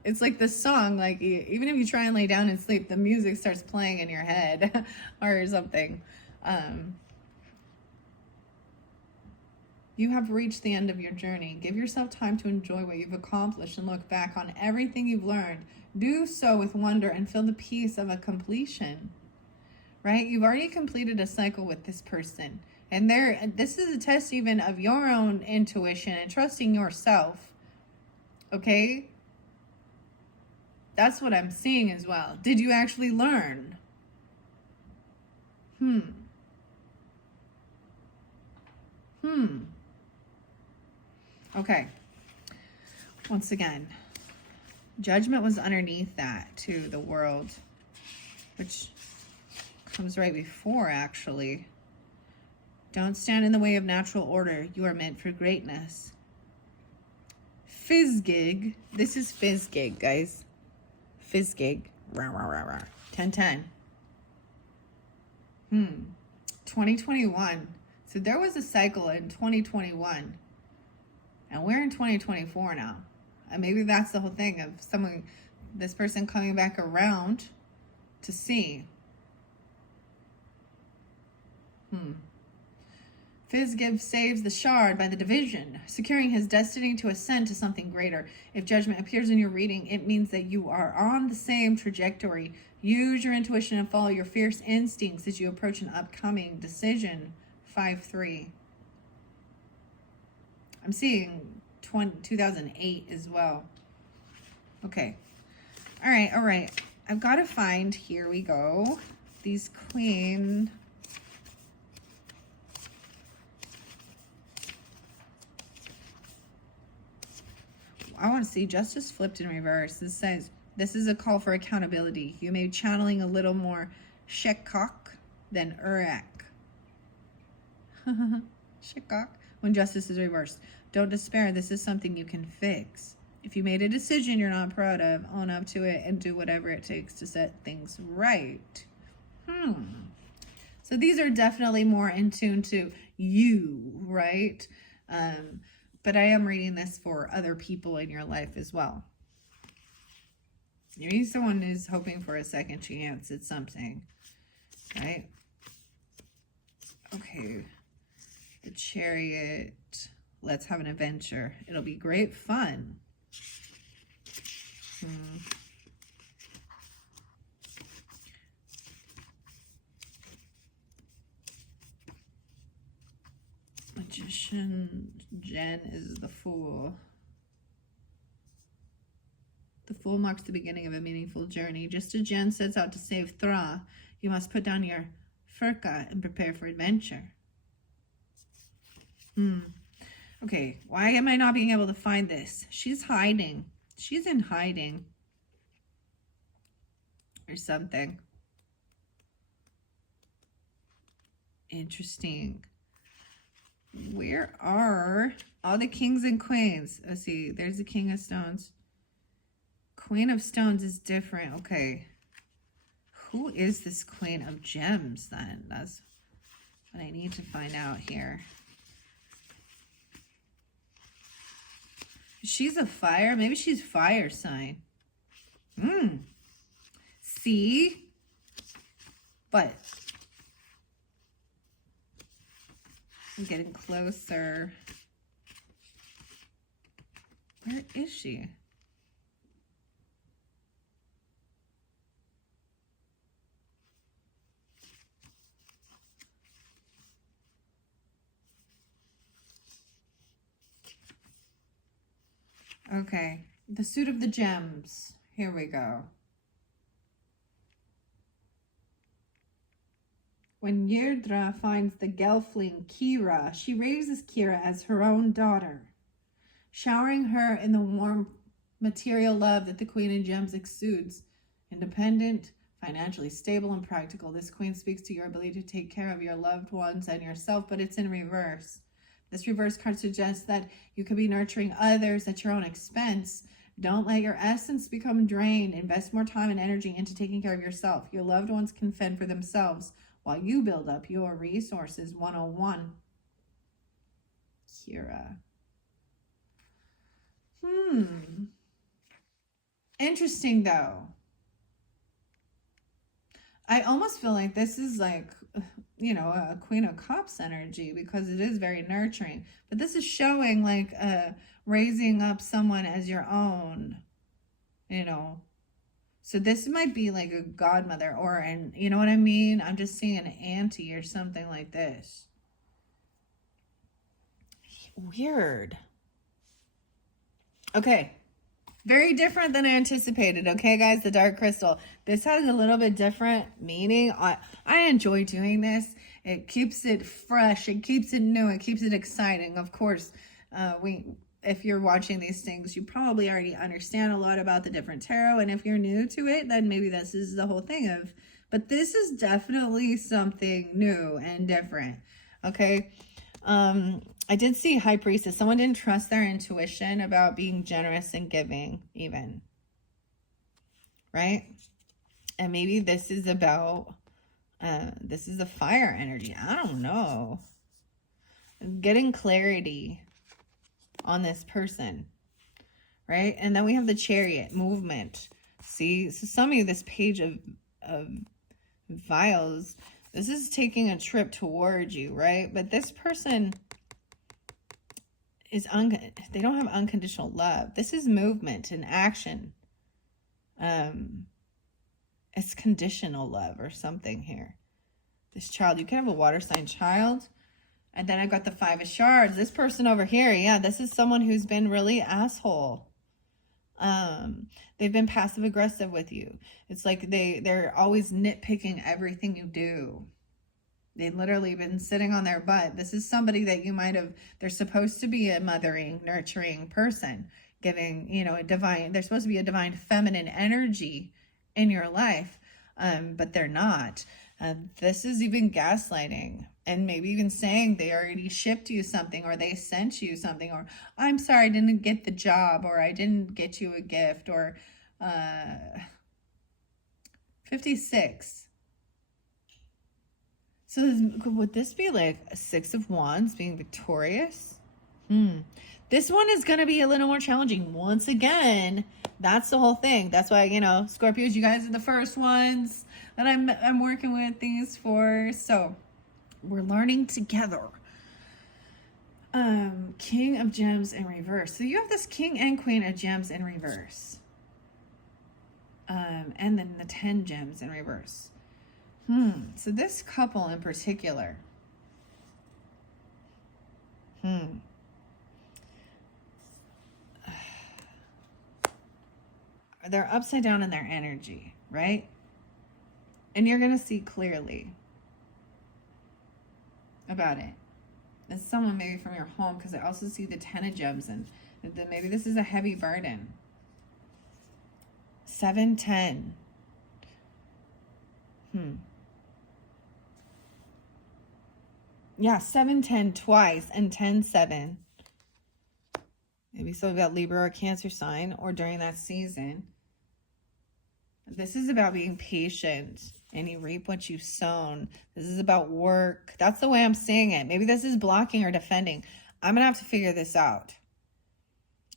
It's like the song, like even if you try and lay down and sleep, the music starts playing in your head or something. You have reached the end of your journey. Give yourself time to enjoy what you've accomplished and look back on everything you've learned. Do so with wonder and feel the peace of a completion. Right? You've already completed a cycle with this person. And this is a test even of your own intuition and trusting yourself. Okay? That's what I'm seeing as well. Did you actually learn? Okay. Once again, judgment was underneath that too, the world, which comes right before, actually. Don't stand in the way of natural order. You are meant for greatness. Fizzgig. This is Fizzgig, guys. Fizzgig. 1010. 2021. So there was a cycle in 2021. And we're in 2024 now. And maybe that's the whole thing of this person coming back around to see. Fizzgib saves the shard by the division, securing his destiny to ascend to something greater. If judgment appears in your reading, it means that you are on the same trajectory. Use your intuition and follow your fierce instincts as you approach an upcoming decision. 5-3. I'm seeing 2008 as well. Okay. All right. I've got to find, here we go, these queen. I want to see justice flipped in reverse. This says, this is a call for accountability. You may be channeling a little more Shekok than Urak. Shekok. When justice is reversed. Don't despair. This is something you can fix. If you made a decision you're not proud of, own up to it and do whatever it takes to set things right. So these are definitely more in tune to you, right? But I am reading this for other people in your life as well. Maybe someone is hoping for a second chance at something, right? Okay. The Chariot. Let's have an adventure. It'll be great fun. Magician. Jen is the Fool. The Fool marks the beginning of a meaningful journey. Just as Jen sets out to save Thra, you must put down your furka and prepare for adventure. Okay, why am I not being able to find this? She's hiding. She's in hiding. Or something. Interesting. Where are all the kings and queens? Let's see. There's the King of Stones. Queen of Stones is different. Okay. Who is this Queen of Gems then? That's what I need to find out here. She's a fire. Maybe she's fire sign. See? But I'm getting closer. Where is she? Okay, the suit of the gems. Here we go. When Yerdra finds the Gelfling Kira, she raises Kira as her own daughter, showering her in the warm material love that the Queen of Gems exudes. Independent, financially stable, and practical, this queen speaks to your ability to take care of your loved ones and yourself, but it's in reverse. This reverse card suggests that you could be nurturing others at your own expense. Don't let your essence become drained. Invest more time and energy into taking care of yourself. Your loved ones can fend for themselves while you build up your resources. 101. Kira. Interesting, though. I almost feel like this is like, you know, a Queen of Cups energy because it is very nurturing. But this is showing like raising up someone as your own, you know. So this might be like a godmother or you know what I mean? I'm just seeing an auntie or something like this. Weird. Okay. Very different than I anticipated. Okay, guys, the dark crystal. This has a little bit different meaning. I enjoy doing this. It keeps it fresh. It keeps it new. It keeps it exciting. Of course, if you're watching these things, you probably already understand a lot about the different tarot. And if you're new to it, then maybe this is the whole thing of, but this is definitely something new and different. Okay. I did see High Priestess. Someone didn't trust their intuition about being generous and giving, even. Right? And maybe this is about, this is a fire energy. I don't know. Getting clarity on this person. Right? And then we have the Chariot, movement. See? So some of you, this page of vials, this is taking a trip towards you, right? But this person is they don't have unconditional love. This is movement and action. It's conditional love or something here. This child, you can have a water sign child. And then I've got the 5 of Shards. This person over here, yeah, this is someone who's been really asshole. They've been passive aggressive with you. It's like they're always nitpicking everything you do. They've literally been sitting on their butt. This is somebody that you might have, they're supposed to be a mothering, nurturing person, giving, you know, a divine, they're supposed to be a divine feminine energy in your life, but they're not. This is even gaslighting, and maybe even saying they already shipped you something, or they sent you something, or I'm sorry, I didn't get the job, or I didn't get you a gift, or 56. So would this be like a 6 of Wands being victorious? This one is going to be a little more challenging. Once again, that's the whole thing. That's why, you know, Scorpios, you guys are the first ones that I'm working with these for. So we're learning together. King of Gems in reverse. So you have this King and Queen of Gems in reverse. And then the 10 gems in reverse. So this couple in particular. They're upside down in their energy, right? And you're going to see clearly about it. It's someone maybe from your home, because I also see the 10 of gems, and maybe this is a heavy burden. 7, 10. Yeah, 7, 10 twice, and 10, 7. Maybe so about Libra or Cancer sign, or during that season. This is about being patient, and you reap what you've sown. This is about work. That's the way I'm seeing it. Maybe this is blocking or defending. I'm going to have to figure this out,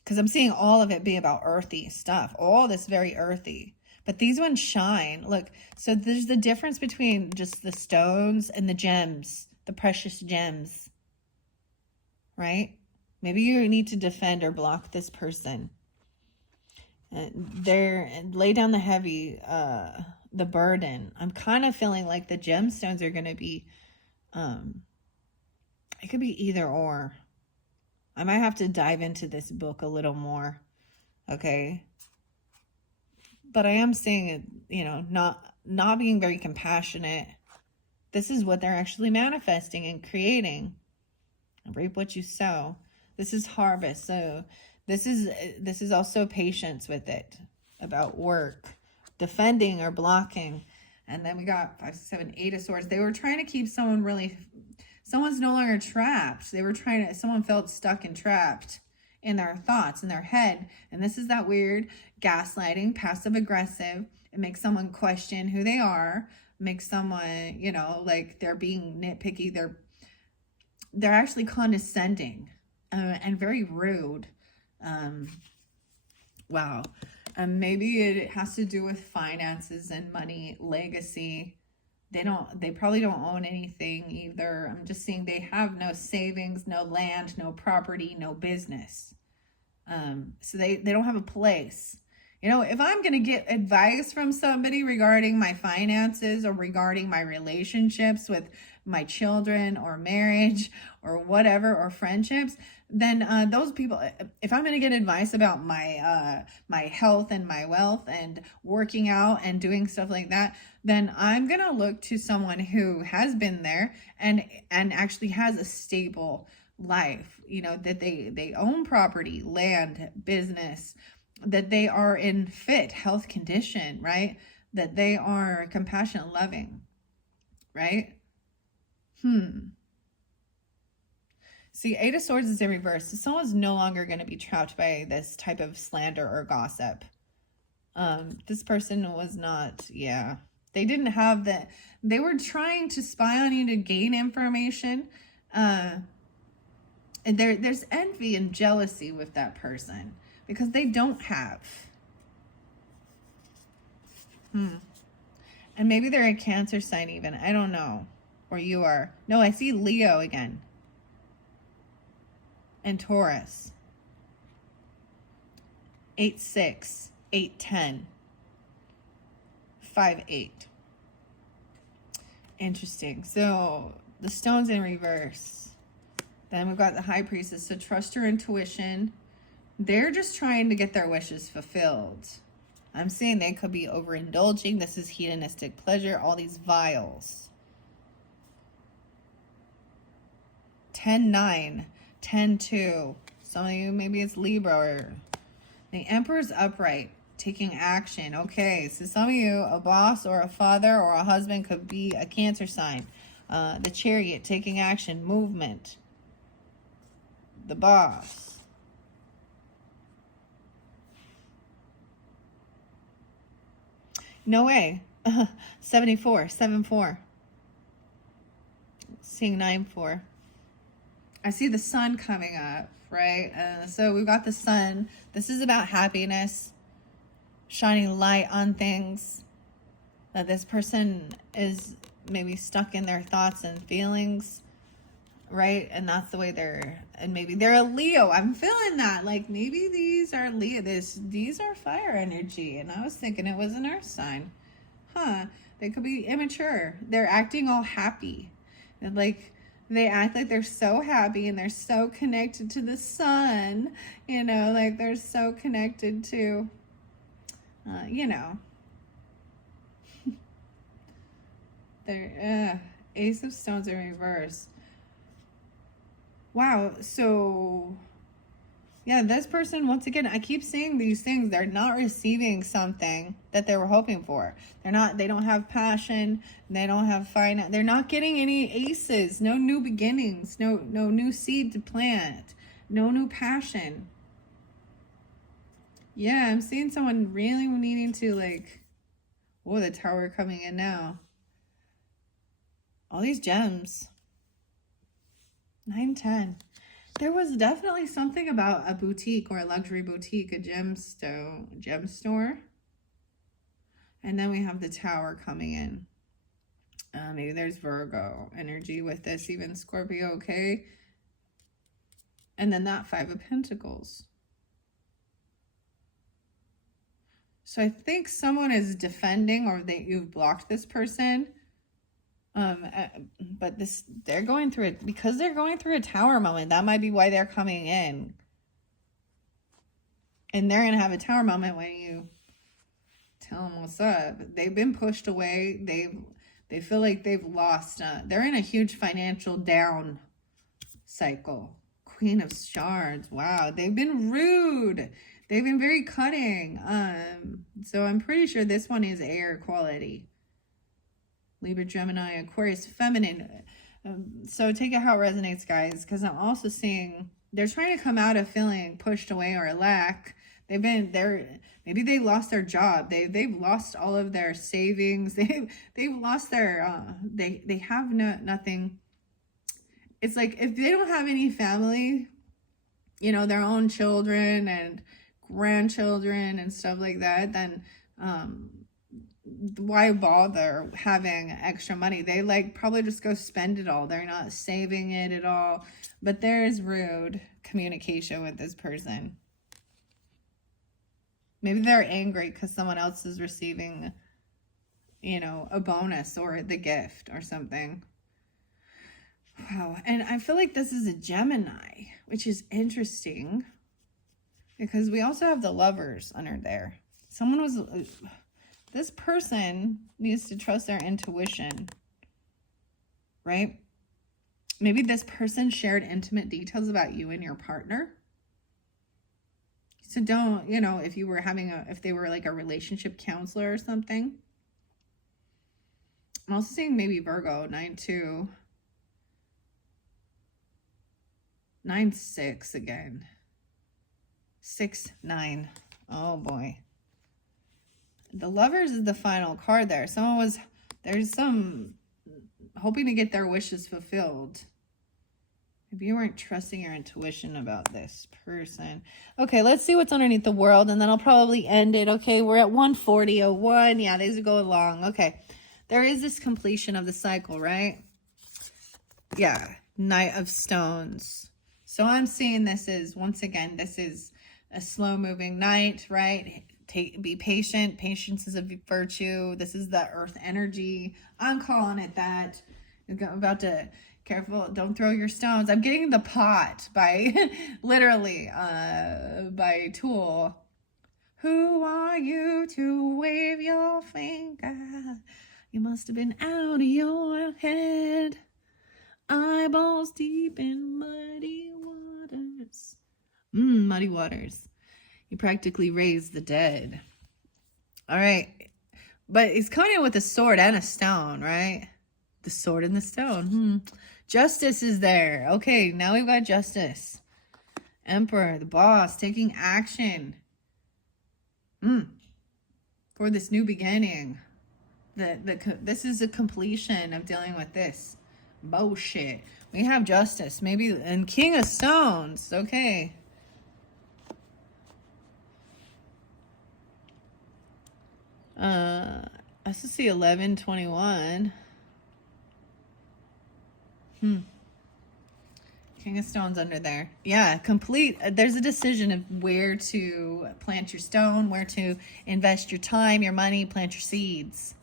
because I'm seeing all of it be about earthy stuff. All this very earthy. But these ones shine. Look, so there's the difference between just the stones and the gems, the precious gems, right? Maybe you need to defend or block this person. Lay down the heavy, the burden. I'm kind of feeling like the gemstones are going to be, it could be either or. I might have to dive into this book a little more. Okay. But I am seeing it, you know, not being very compassionate. This is what they're actually manifesting and creating. Reap what you sow. This is harvest. So this is also patience with it, about work, defending or blocking. And then we got 5, 7, 8 of swords. They were trying to keep someone someone's no longer trapped. Someone felt stuck and trapped in their thoughts, in their head. And this is that weird gaslighting, passive aggressive. It makes someone question who they are, makes someone, you know, like they're being nitpicky. They're actually condescending, and very rude. Wow. Maybe it has to do with finances and money, legacy. They probably don't own anything either. I'm just seeing they have no savings, no land, no property, no business. So they don't have a place You know, if I'm going to get advice from somebody regarding my finances or regarding my relationships with my children or marriage or whatever, or friendships, then those people, if I'm going to get advice about my health and my wealth and working out and doing stuff like that, then I'm going to look to someone who has been there and actually has a stable life, you know, that they own property, land, business, that they are in fit health condition, right? That they are compassionate, loving, right? See, Eight of Swords is in reverse. So someone's no longer going to be trapped by this type of slander or gossip. This person was not, yeah. They didn't have that. They were trying to spy on you to gain information. And there's envy and jealousy with that person because they don't have. And maybe they're a Cancer sign even. I don't know. Or you are. No, I see Leo again. And Taurus. 8-6, 8-10, 5-8. Interesting. So the stone's in reverse. Then we've got the High Priestess. So trust your intuition. They're just trying to get their wishes fulfilled. I'm saying they could be overindulging. This is hedonistic pleasure. All these vials. 10-9, 10-2. Some of you, maybe it's Libra. Or the Emperor's upright, taking action. Okay, so some of you, a boss or a father or a husband could be a Cancer sign. The Chariot, taking action, movement. The Boss. No way. 74, 7-4. Seeing 9-4. I see the sun coming up, right? So we've got the sun. This is about happiness, shining light on things. That this person is maybe stuck in their thoughts and feelings, right? And that's the way and maybe they're a Leo. I'm feeling that. Like maybe these are Leo. These are fire energy. And I was thinking it was an earth sign. They could be immature. They're acting all happy. And like they act like they're so happy and they're so connected to the sun. You know, like they're so connected to, you know. They're, Ace of Stones in reverse. Wow, so yeah, this person, once again, I keep saying these things, they're not receiving something that they were hoping for. They don't have passion, they don't have finance, they're not getting any aces, no new beginnings, no new seed to plant, no new passion. Yeah, I'm seeing someone really needing to like, whoa, the Tower coming in now. All these gems. 9-10. There was definitely something about a boutique or a luxury boutique, a gem store. And then we have the Tower coming in. Maybe there's Virgo energy with this, even Scorpio, okay? And then that 5 of Pentacles. So I think someone is defending, or you've blocked this person. But they're going through it because they're going through a Tower moment. That might be why they're coming in. And they're going to have a Tower moment when you tell them what's up. They've been pushed away. They feel like they've lost. They're in a huge financial down cycle. Queen of Shards. Wow. They've been rude. They've been very cutting. So I'm pretty sure this one is air quality. Libra, Gemini, Aquarius, feminine. So take it how it resonates, guys, because I'm also seeing they're trying to come out of feeling pushed away or lack. Maybe they lost their job. They've lost all of their savings. They've lost their they have nothing. It's like if they don't have any family, you know, their own children and grandchildren and stuff like that, then why bother having extra money? They like probably just go spend it all. They're not saving it at all. But there is rude communication with this person. Maybe they're angry because someone else is receiving, you know, a bonus or the gift or something. Wow. And I feel like this is a Gemini, which is interesting because we also have the Lovers under there. Someone was, this person needs to trust their intuition, right? Maybe this person shared intimate details about you and your partner. So don't, you know, if you were having if they were like a relationship counselor or something. I'm also seeing maybe Virgo, 9-2. 9-6 again. 6-9. Oh boy. The Lovers is the final card there. There's some hoping to get their wishes fulfilled. Maybe you weren't trusting your intuition about this person. Okay, let's see what's underneath the world, and then I'll probably end it. Okay, we're at 140:01. Yeah, these are going long. Okay, there is this completion of the cycle, right? Yeah, Knight of Stones. So I'm seeing this is, once again, this is a slow-moving knight, right? Be patient. Patience is a virtue. This is the earth energy. I'm calling it that. You're about to, careful, don't throw your stones. I'm getting the pot by, literally, by Tool. Who are you to wave your finger? You must have been out of your head. Eyeballs deep in muddy waters. Muddy waters. You practically raised the dead. All right. But it's coming in with a sword and a stone, right? The sword and the stone. Justice is there. Okay, now we've got justice. Emperor, the boss, taking action. For this new beginning. This is a completion of dealing with this bullshit. We have justice. Maybe, and King of Stones. Okay. I should see 11:21. King of Stones under there. Yeah, complete. There's a decision of where to plant your stone, where to invest your time, your money, plant your seeds.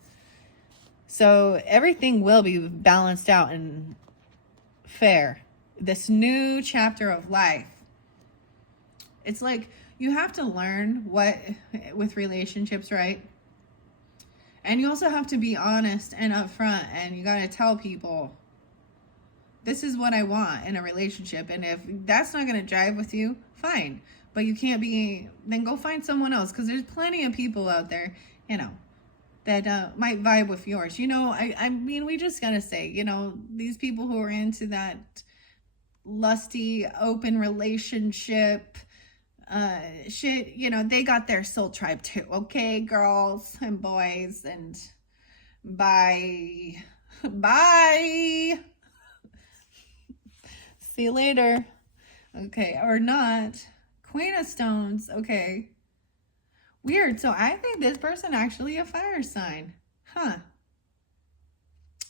So everything will be balanced out and fair. This new chapter of life. It's like you have to learn what with relationships, right? And you also have to be honest and upfront, and you got to tell people, this is what I want in a relationship. And if that's not going to jive with you, fine. But you can't be, then go find someone else. Because there's plenty of people out there, you know, that might vibe with yours. You know, I mean, we just got to say, you know, these people who are into that lusty, open relationship shit, you know, they got their soul tribe too. Okay, girls and boys, and bye. Bye. See you later. Okay, or not. Queen of Stones. Okay. Weird. So I think this person actually a fire sign. Huh.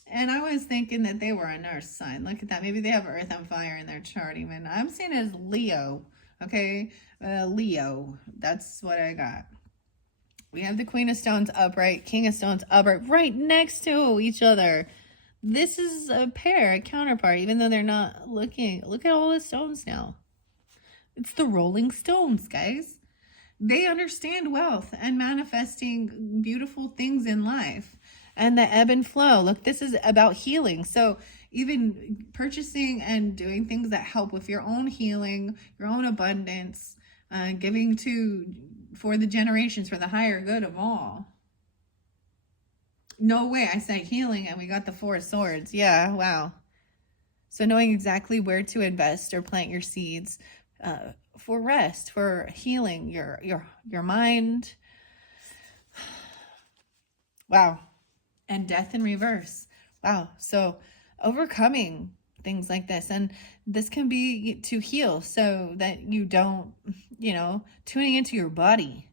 And I was thinking that they were an earth sign. Look at that. Maybe they have earth and fire in their chart even. I'm seeing it as Leo. Okay. Leo. That's what I got. We have the Queen of Stones upright. King of Stones upright. Right next to each other. This is a pair, a counterpart, even though they're not looking. Look at all the stones now. It's the Rolling Stones, guys. They understand wealth and manifesting beautiful things in life and the ebb and flow. Look, this is about healing. So even purchasing and doing things that help with your own healing, your own abundance, giving for the generations, for the higher good of all. No way, I say healing and we got the Four of Swords. Yeah, wow. So knowing exactly where to invest or plant your seeds for rest, for healing your mind. Wow. And death in reverse. Wow. So overcoming things like this. And this can be to heal so that you don't, you know, tuning into your body.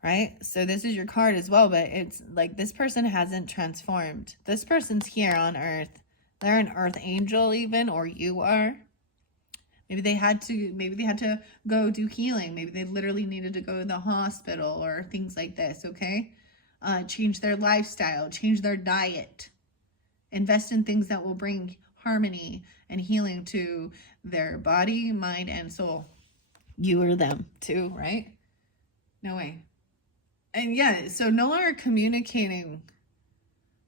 Right? So this is your card as well, but it's like this person hasn't transformed. This person's here on earth. They're an earth angel even, or you are. Maybe they had to go do healing. Maybe they literally needed to go to the hospital or things like this, okay? Change their lifestyle, change their diet, invest in things that will bring harmony and healing to their body, mind, and soul. You or them too, right? No way. And yeah, so no longer communicating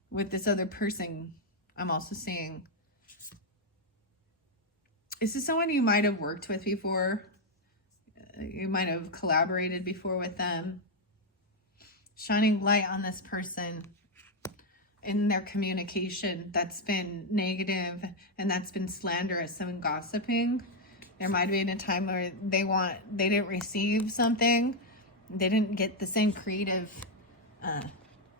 with this other person. I'm also seeing, is this someone you might have worked with before? You might have collaborated before with them. Shining light on this person in their communication that's been negative and that's been slanderous and gossiping. There might have been a time where they didn't receive something. They didn't get the same creative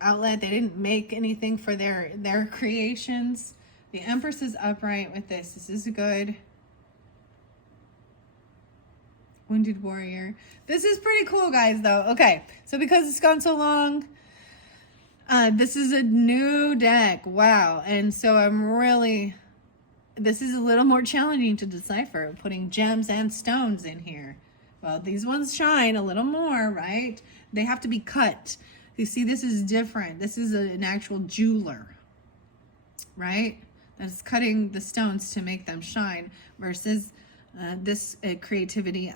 outlet. They didn't make anything for their creations. The Empress is upright with this. This is good. Wounded Warrior. This is pretty cool, guys, though. Okay, so because it's gone so long, this is a new deck. Wow. And so this is a little more challenging to decipher, putting gems and stones in here. Well, these ones shine a little more, right? They have to be cut. You see, this is different. This is an actual jeweler, right? That's cutting the stones to make them shine versus this creativity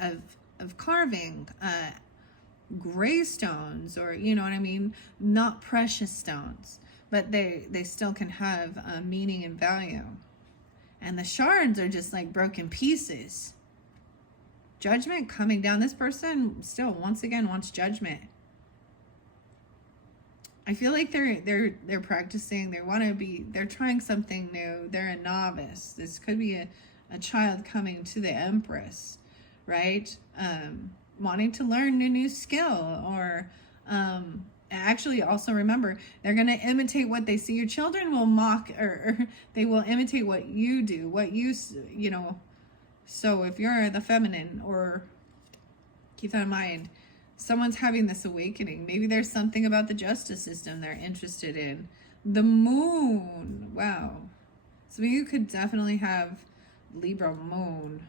of carving gray stones, or you know what I mean, not precious stones, but they still can have meaning and value. And the shards are just like broken pieces. Judgment coming down. This person still once again wants judgment. I feel like they're practicing. They're trying something new. They're a novice. This could be a child coming to the Empress, right? Wanting to learn a new skill, or actually also remember, they're going to imitate what they see. Your children will mock, or they will imitate what you do, what you know. So if you're the feminine, or keep that in mind, someone's having this awakening. Maybe there's something about the justice system they're interested in. The moon. Wow. So you could definitely have Libra moon,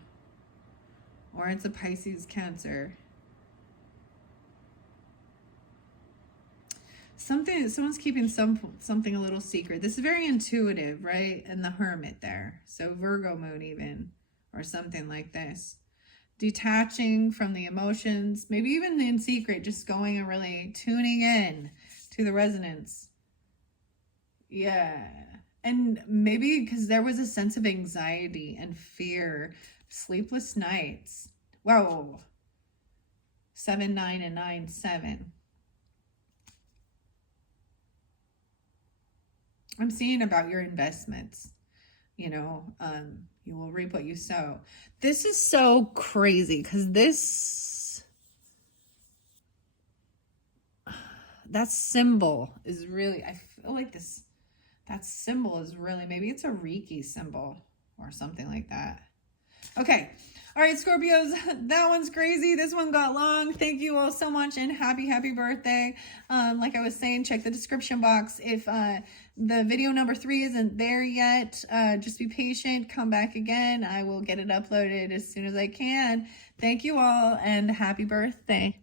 or it's a Pisces Cancer. Someone's keeping something a little secret. This is very intuitive, right? And the Hermit there. So Virgo moon even, or something like this. Detaching from the emotions, maybe even in secret, just going and really tuning in to the resonance. Yeah. And maybe because there was a sense of anxiety and fear, sleepless nights. Wow. 7, 9, and 9, 7. I'm seeing about your investments. You know, you will reap what you sow. This is so crazy because that symbol is really, I feel like that symbol is really, maybe it's a Reiki symbol or something like that. Okay. All right, Scorpios, that one's crazy. This one got long. Thank you all so much, and happy birthday. Like I was saying, check the description box. If the video number 3 isn't there yet, just be patient. Come back again. I will get it uploaded as soon as I can. Thank you all, and happy birthday.